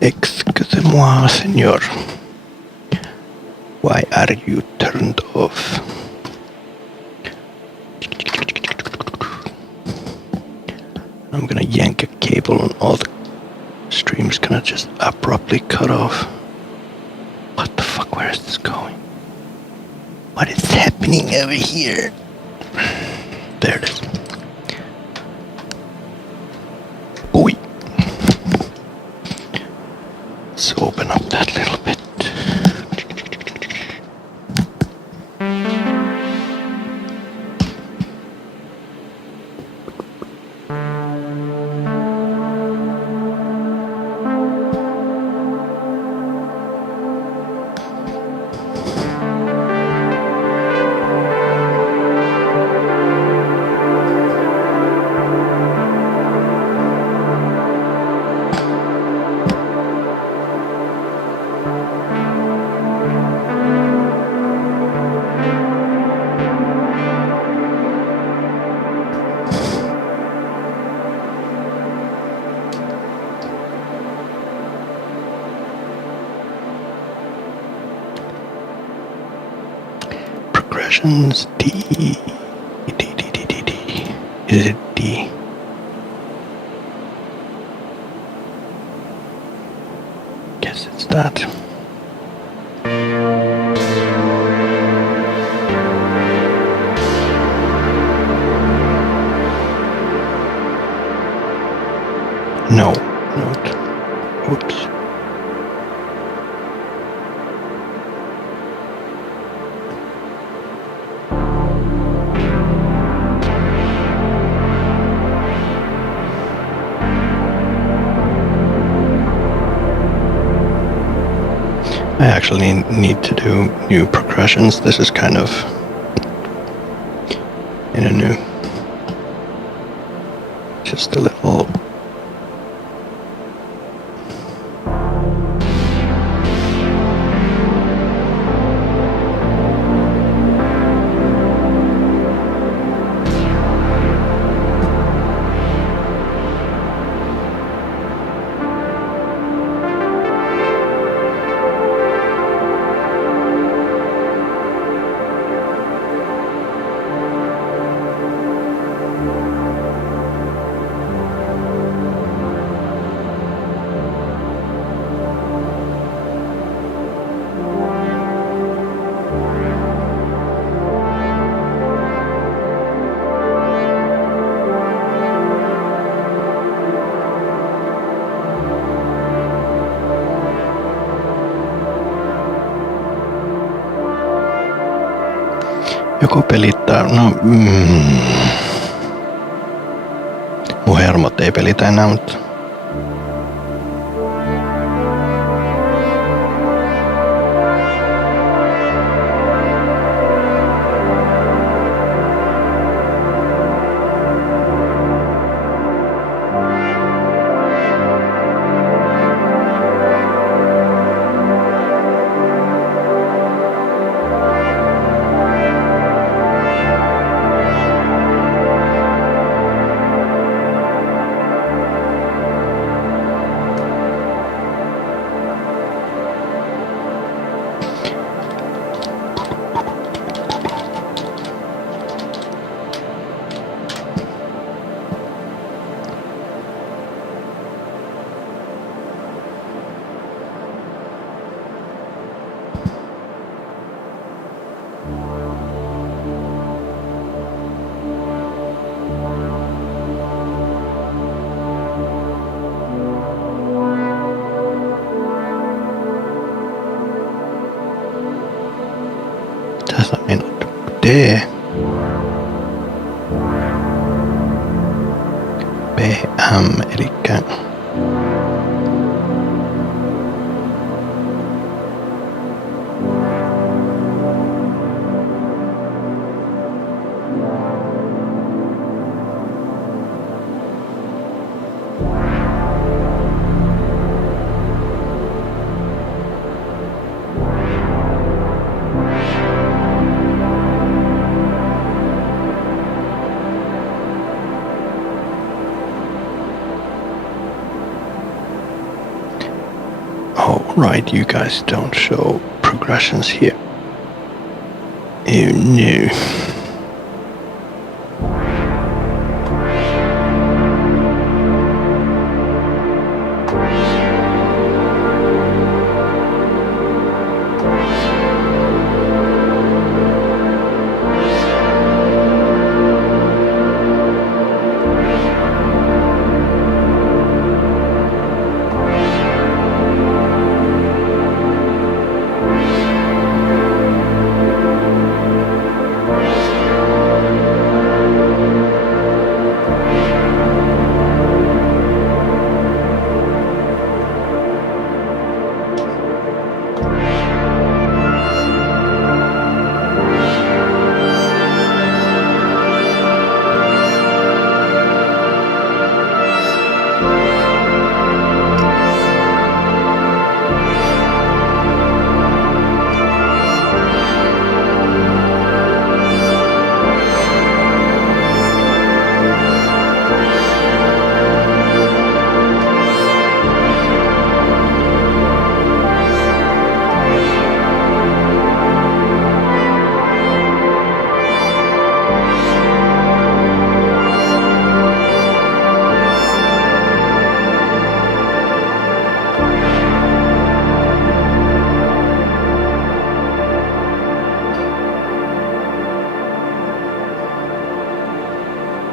Excusez-moi, senor. Why are you turned off? I'm gonna yank a cable and all the stream's gonna just abruptly cut off. What the fuck, where is this going? What is happening over here? There it is. Oi. Let's open up that little bit. Progressions D. Is it D? Guess it's that. No, not. Oops. I actually need to do new progressions. This is kind of in a new, just a little. Joko pelittää, mun hermot ei pelitä enää, mutta D. PM, elikkä right, you guys don't show progressions here. Oh no.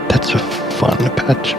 That's a fun patch.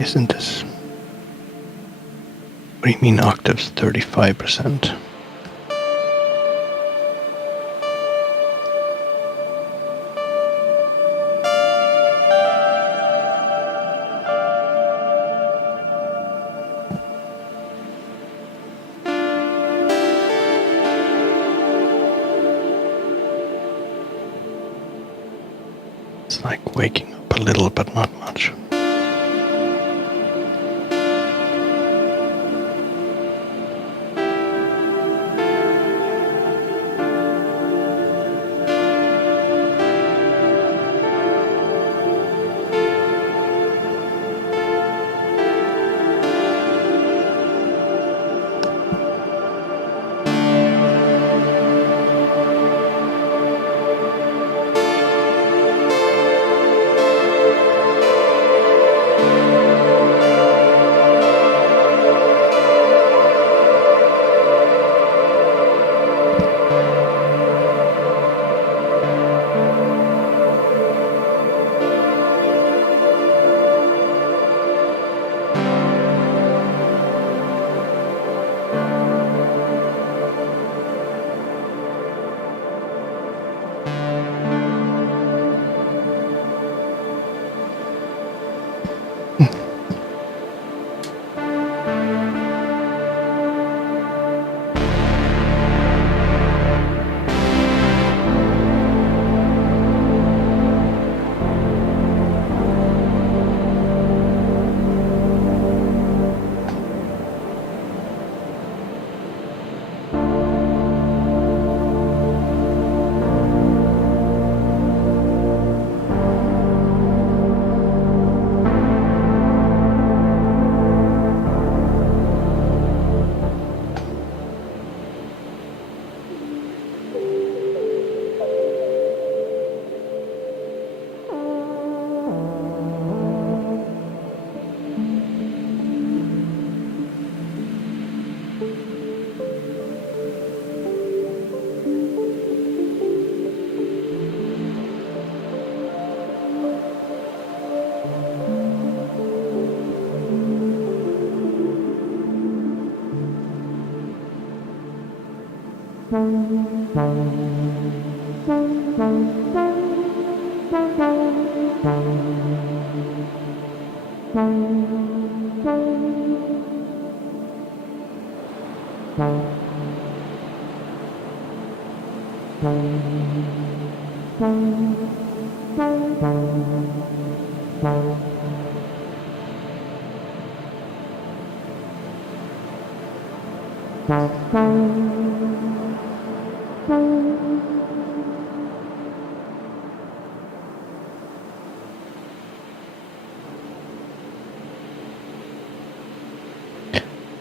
isn't this? What do you mean octaves 35%? It's like waking up a little, but not much.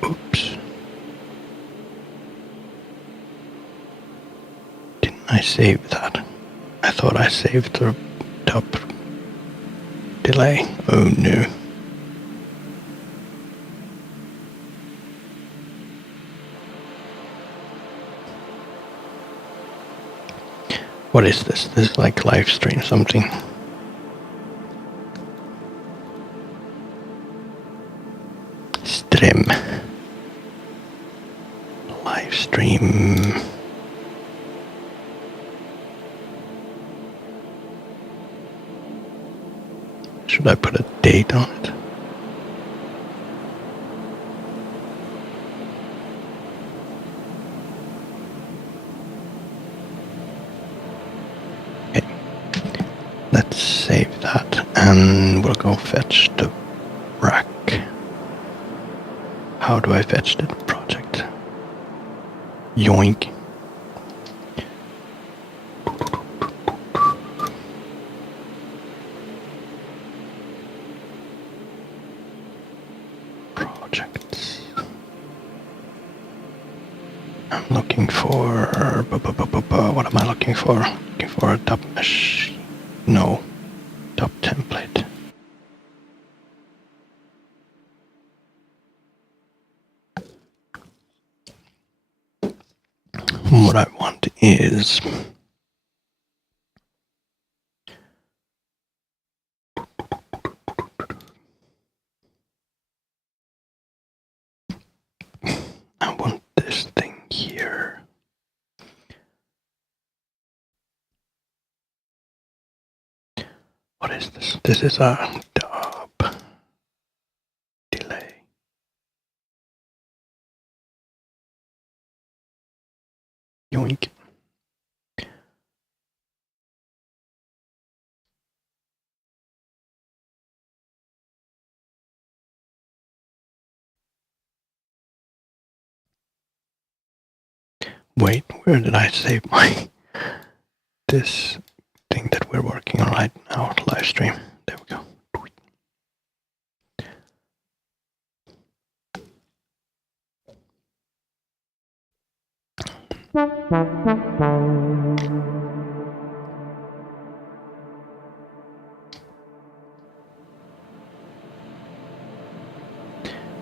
Oops. Didn't I save that? I thought I saved the top delay. Oh no. What is this? This is like live stream something. Stream. Live stream. Should I put a date on it? Okay. Let's save that and we'll go fetch the rack. How do I fetch the project? Yoink. Projects. I'm looking for... What am I looking for? Looking for a top mesh. No. Top template. What I want is is this? This is a dub delay. Yoink. Wait, where did I save my this thing that we're working on right now? Live stream. There we go.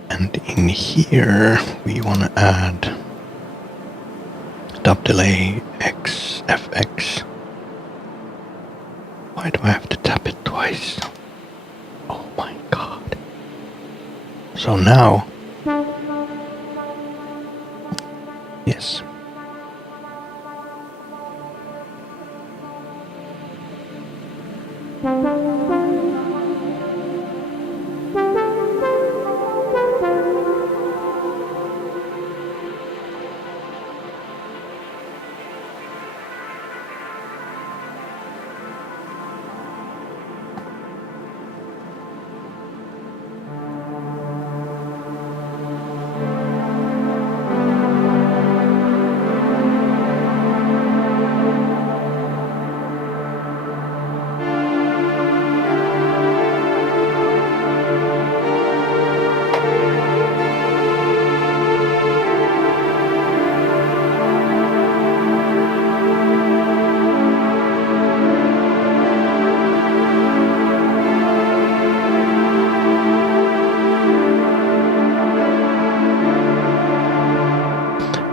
And in here we want to add dub delay XFX. Why do I have to tap it twice? Oh my god. So now, yes.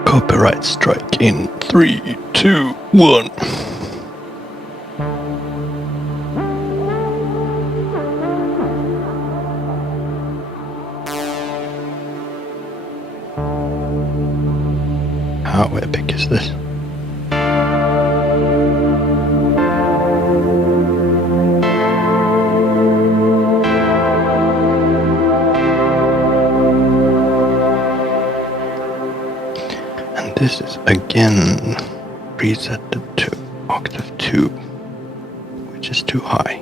Copyright strike in 3, 2, 1. How epic is this? And this is again resetted to octave 2, which is too high.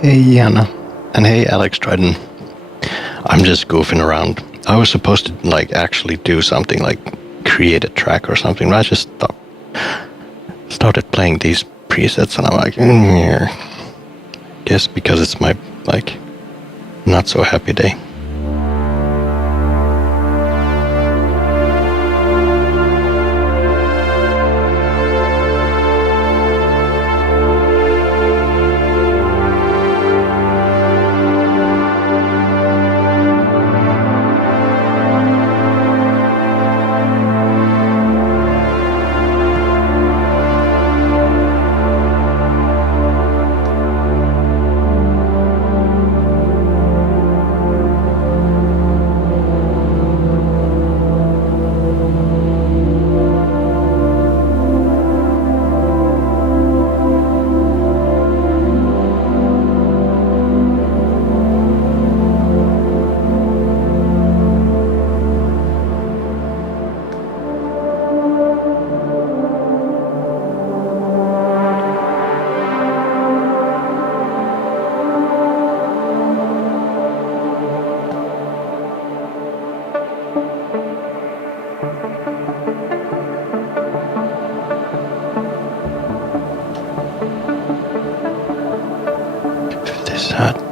Hey Anna, and hey Alex Dryden. I'm just goofing around. I was supposed to like actually do something like create a track or something, but I just started playing these presets and I'm like, guess because it's my like not so happy day.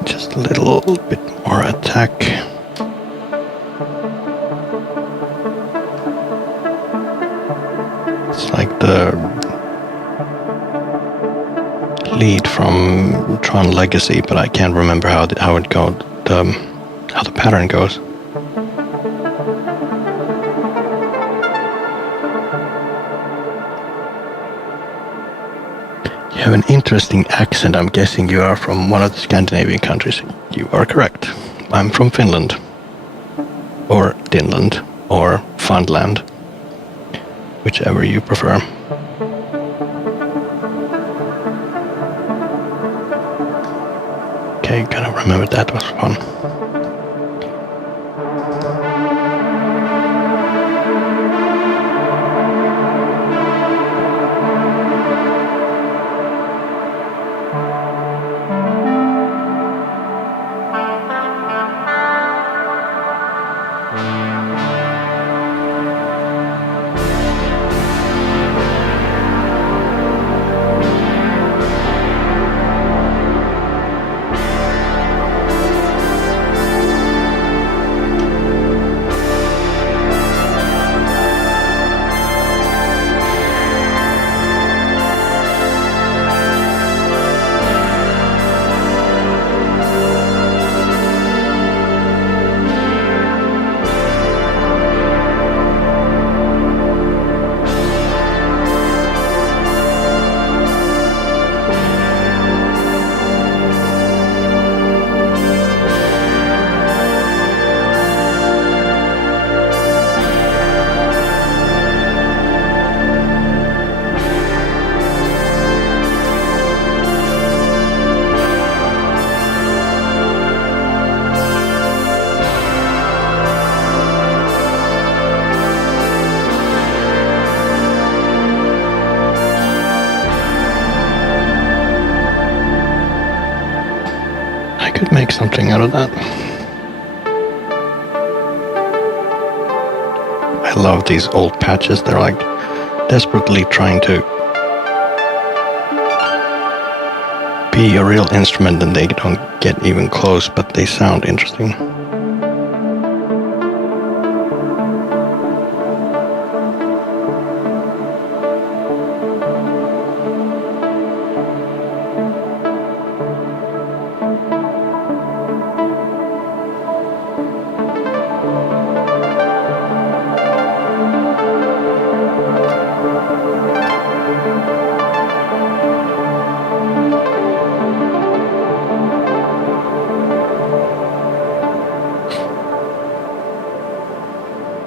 Just a little bit more attack. It's like the lead from Tron Legacy, but I can't remember how it goes, how the pattern goes. You have an interesting accent. I'm guessing you are from one of the Scandinavian countries. You are correct. I'm from Finland. Or Dinland. Or Fundland. Whichever you prefer. Okay, gotta remember that was fun. could make something out of that. I love these old patches. They're like desperately trying to be a real instrument and they don't get even close, but they sound interesting.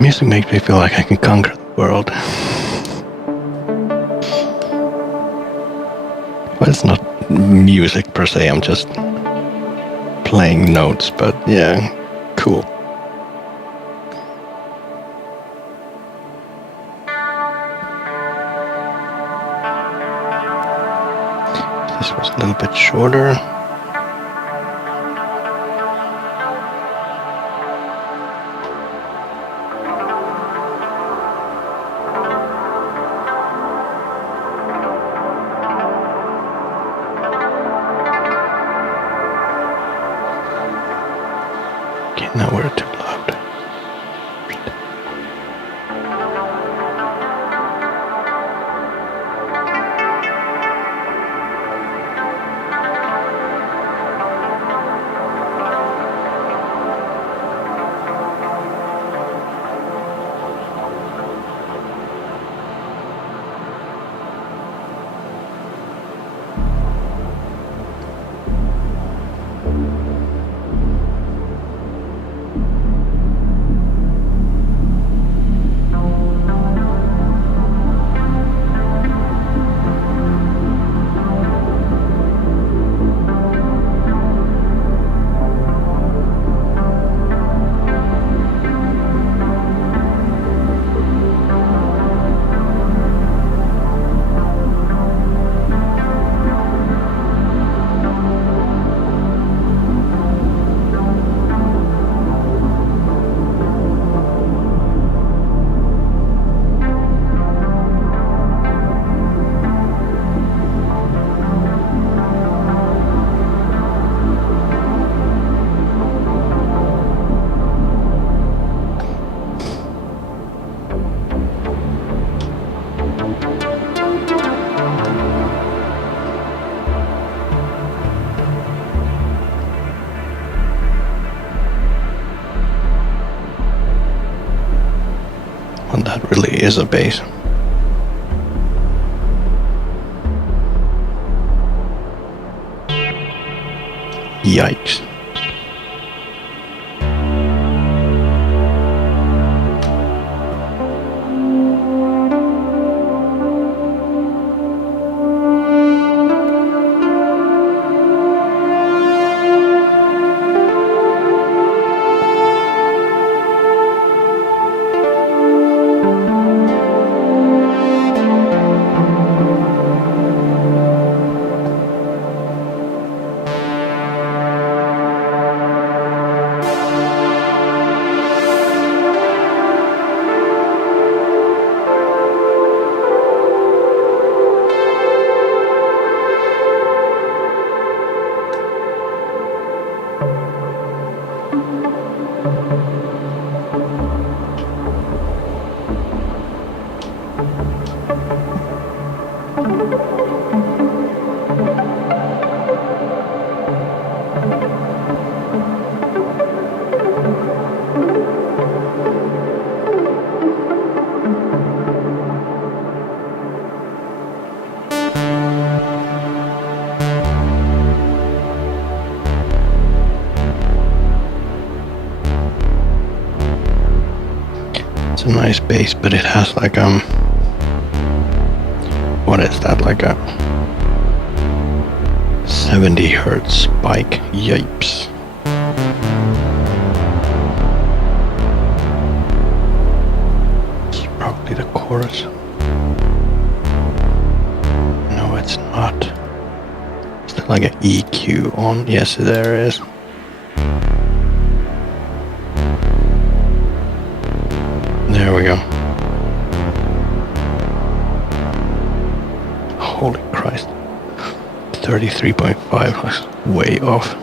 Music makes me feel like I can conquer the world. But it's not music per se, I'm just playing notes, but yeah, cool. This was a little bit shorter. Now we're too loud. Well, that really is a bass. Yikes. It's a nice bass, but it has like what is that, like a 70 hertz spike. Yipes. It's probably the chorus. No, it's not. Is there like an EQ on? Yes, there is. we go. Holy Christ. 33.5 was way off.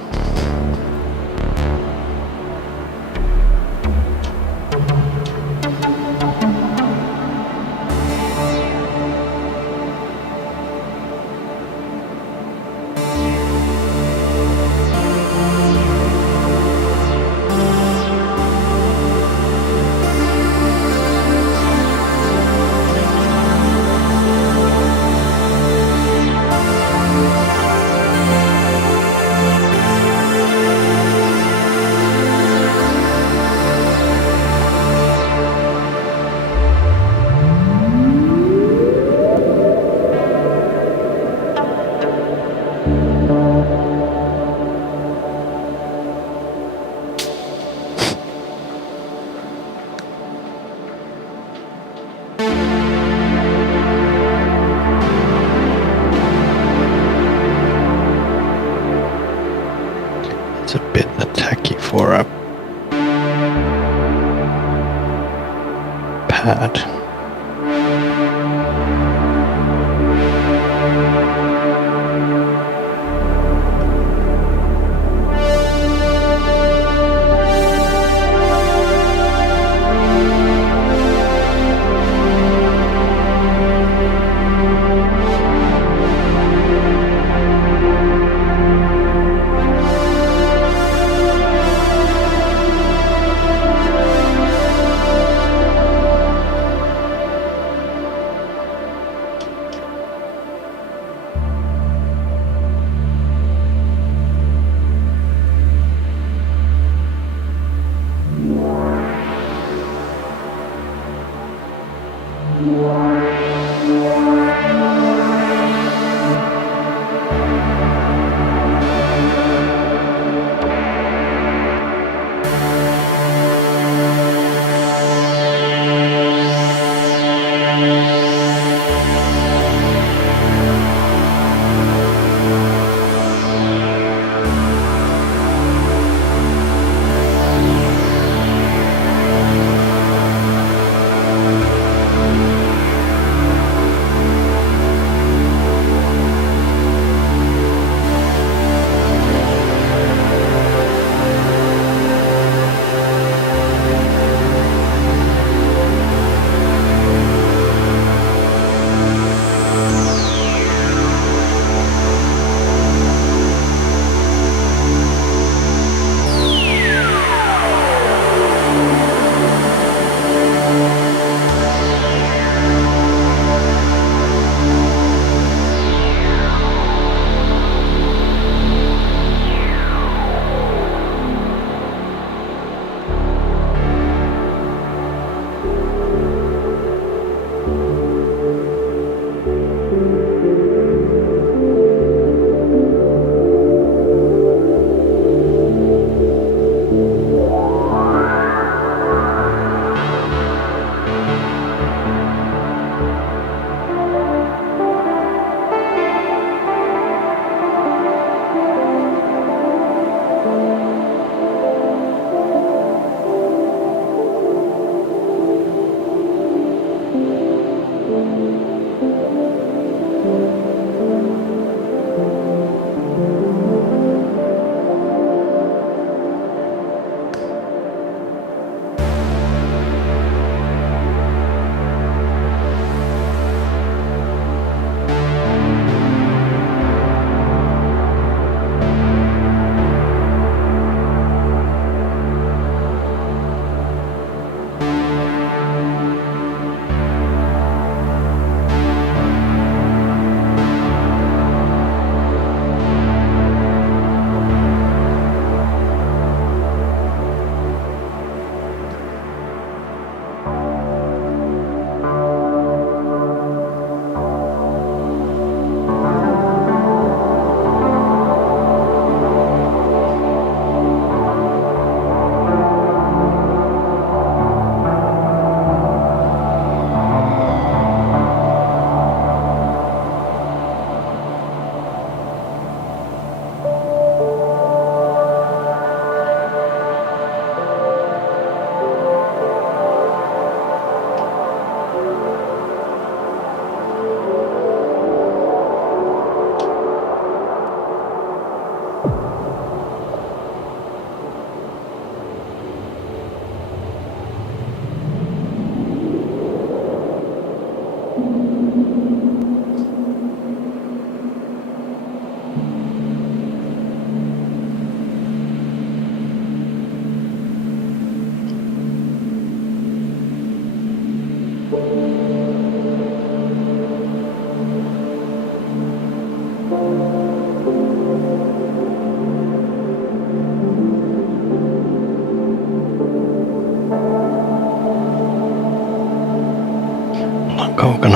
It's a bit attacky for a pad.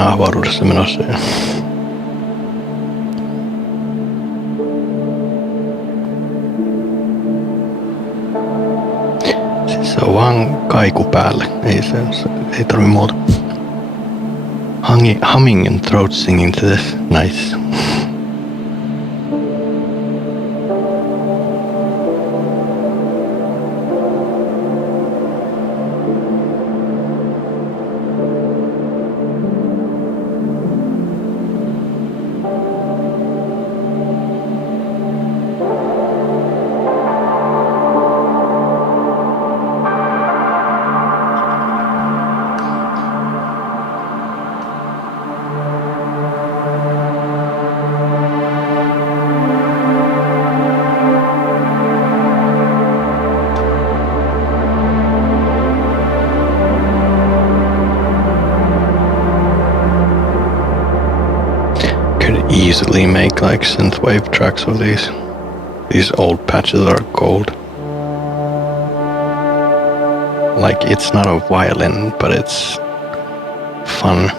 ollaan avaruudessa menossa. Siis se on vaan kaiku päälle. Ei tarvi muuta. Humming and throat singing to this. Nice. Easily make like synthwave tracks of these. These old patches are gold. Like it's not a violin, but it's fun.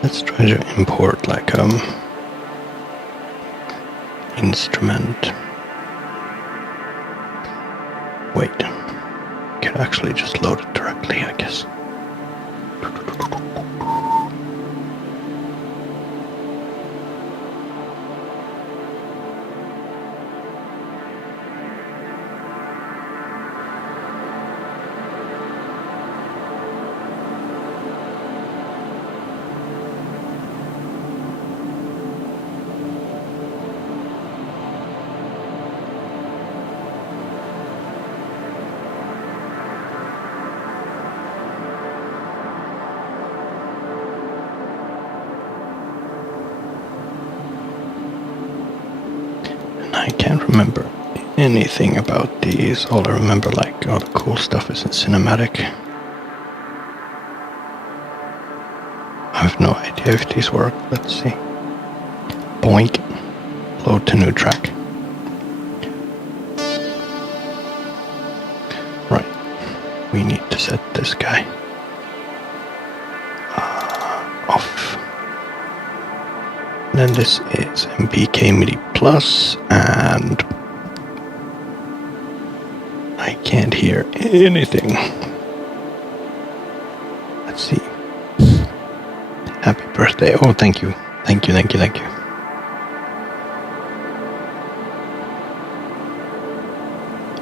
Let's try to import like instrument. Wait, can actually just load it directly, I guess. I can't remember anything about these. All I remember, like, all the cool stuff is in cinematic. I have no idea if these work. Let's see. Boink. Load to new track. Right. We need to set this guy off. Then this is MPK MIDI Plus, and I can't hear anything. Let's see. Happy birthday. Oh, thank you. Thank you.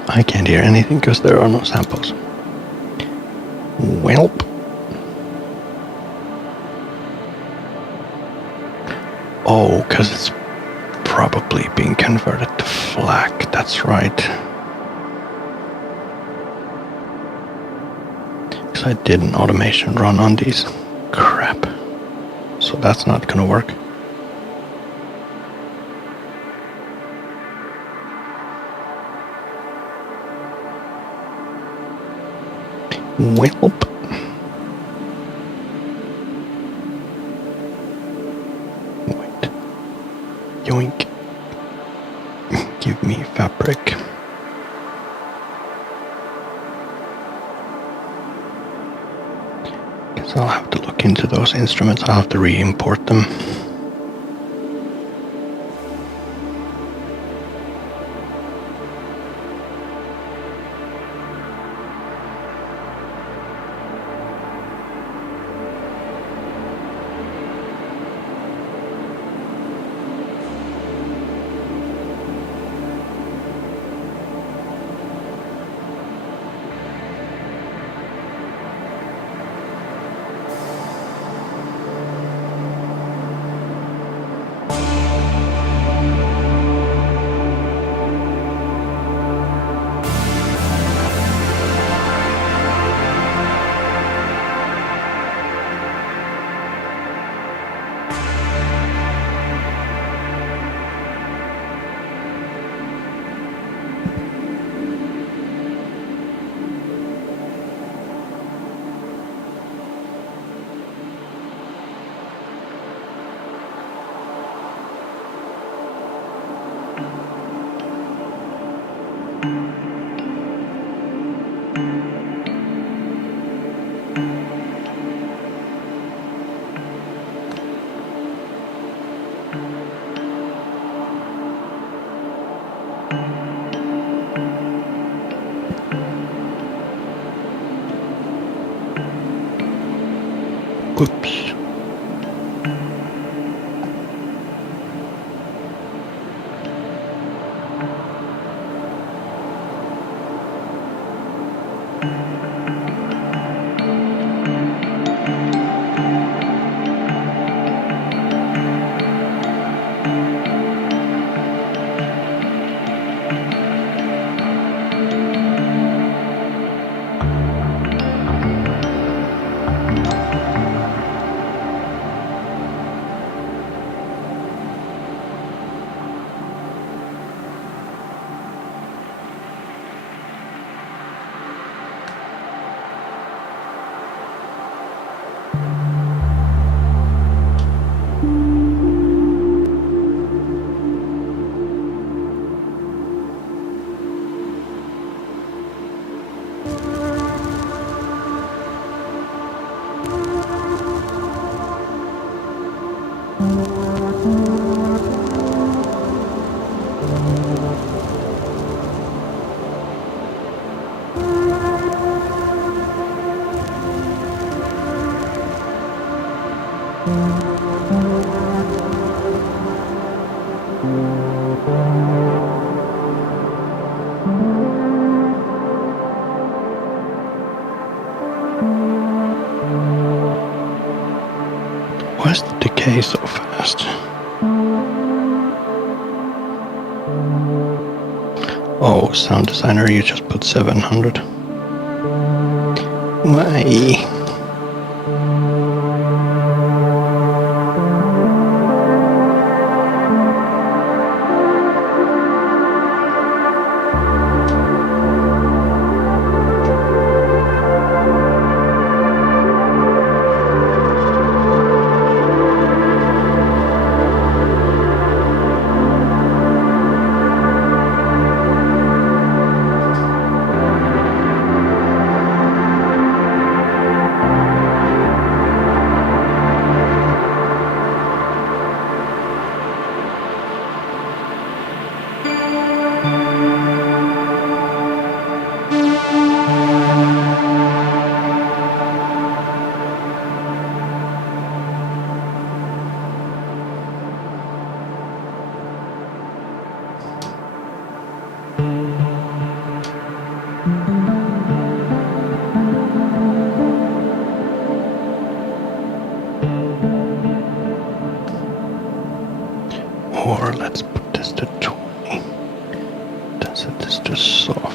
I can't hear anything because there are no samples. Welp. Oh, because it's probably being converted to FLAC. That's right. Because I did an automation run on these. Crap. So that's not gonna work. Welp. Wait. Yoink. Give me fabric. Guess I'll have to look into those instruments. I'll have to re-import them. Whoops. Why is the decay so fast? Oh, sound designer, you just put 700. Why? Or let's put this to 20. Then set this to soft.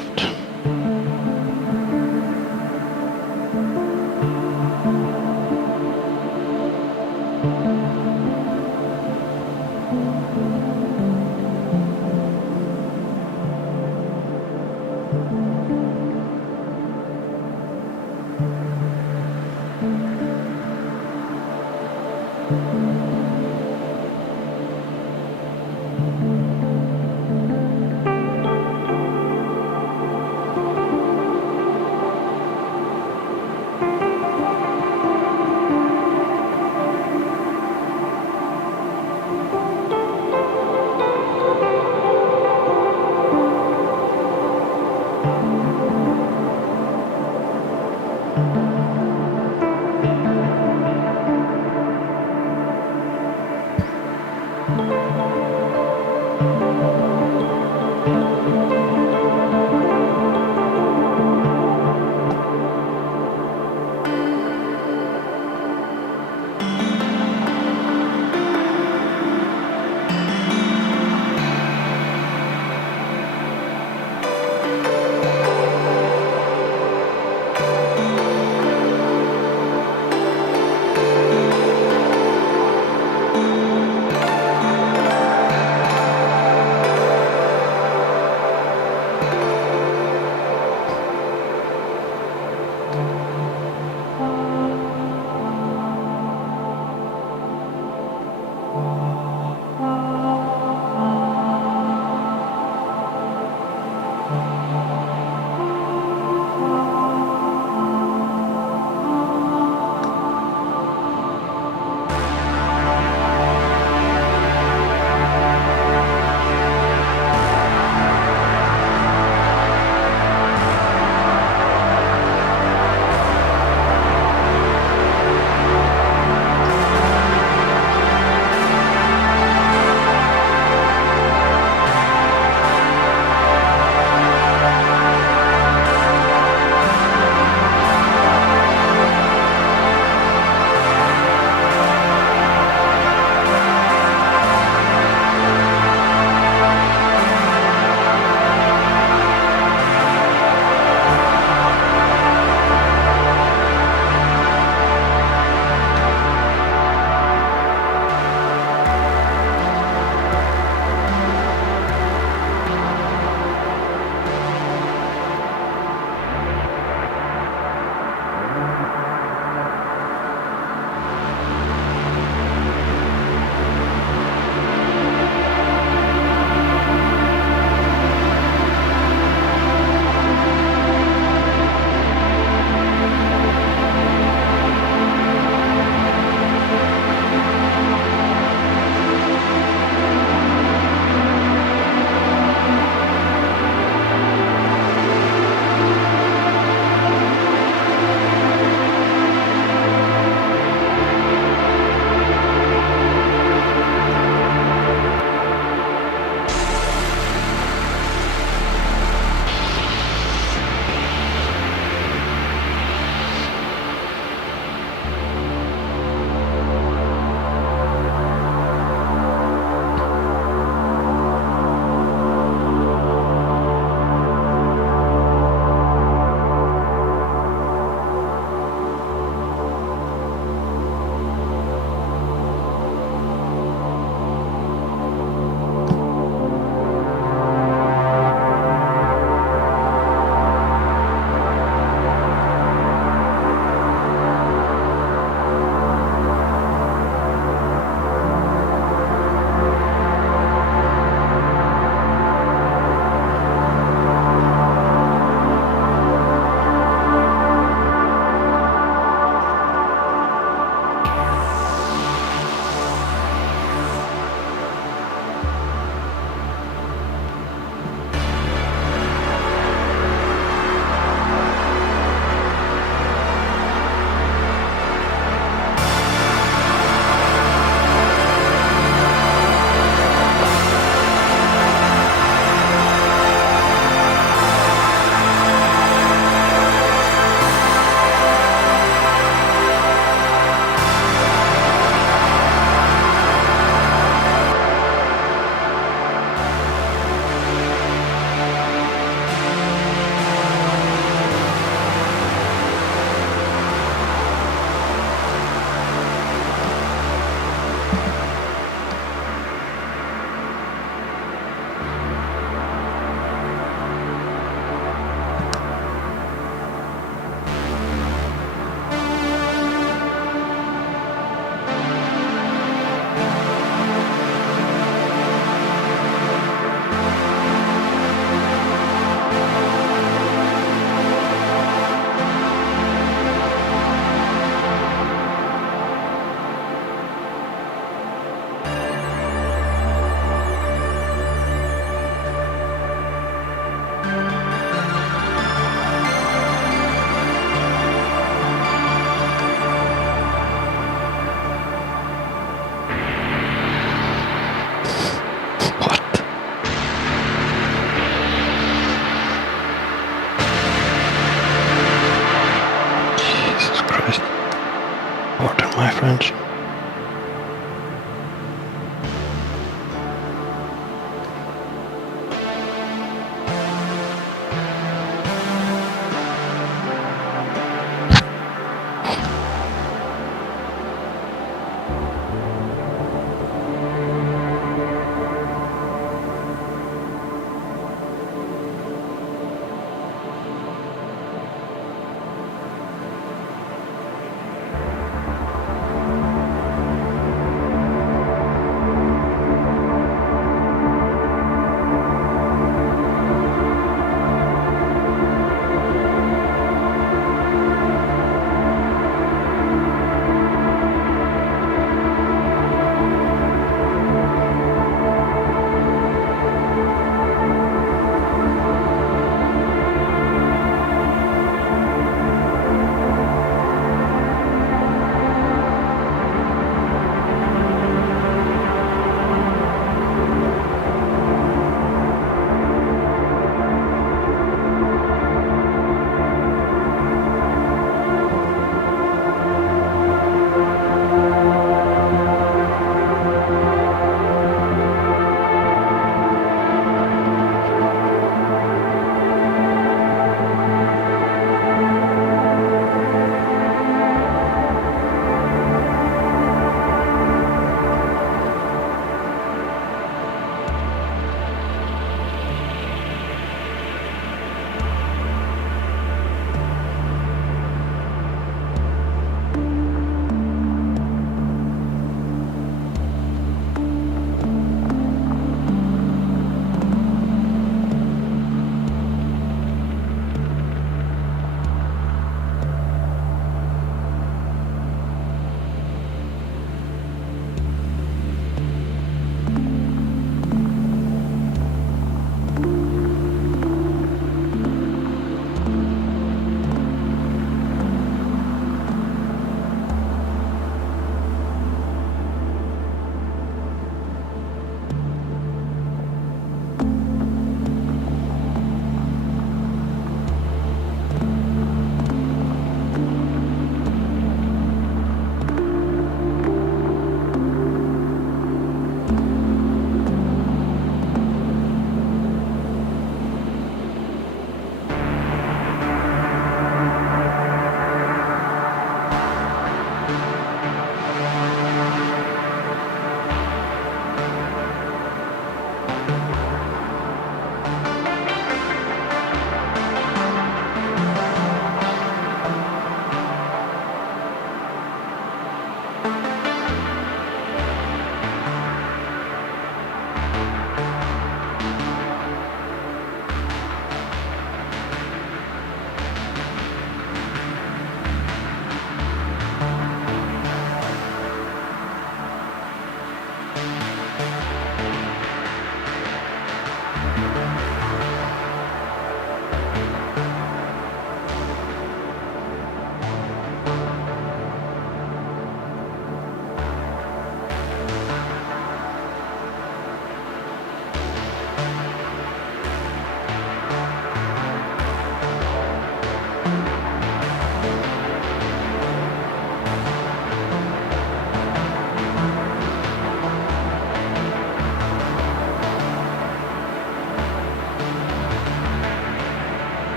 friends.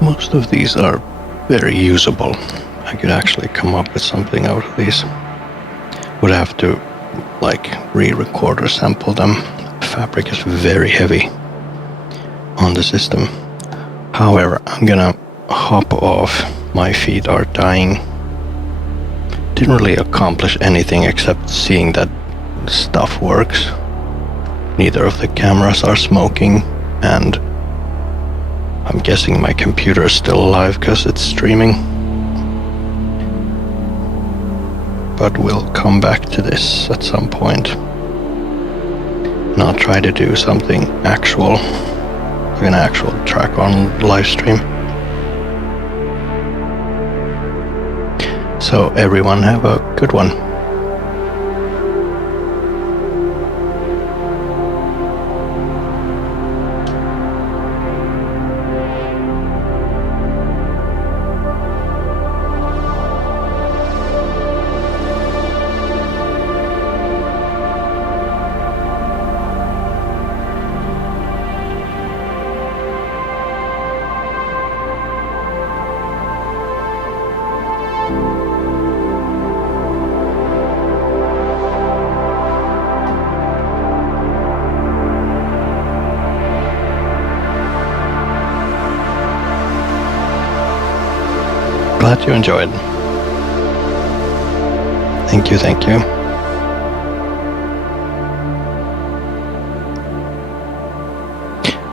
Most of these are very usable. I could actually come up with something out of these. Would have to like re-record or sample them. Fabric is very heavy on the system. However, I'm gonna hop off. My feet are dying. Didn't really accomplish anything except seeing that stuff works. Neither of the cameras are smoking, and I'm guessing my computer is still alive because it's streaming. But we'll come back to this at some point. And I'll try to do something actual, like an actual track on live stream. So everyone have a good one. Glad you enjoyed. Thank you.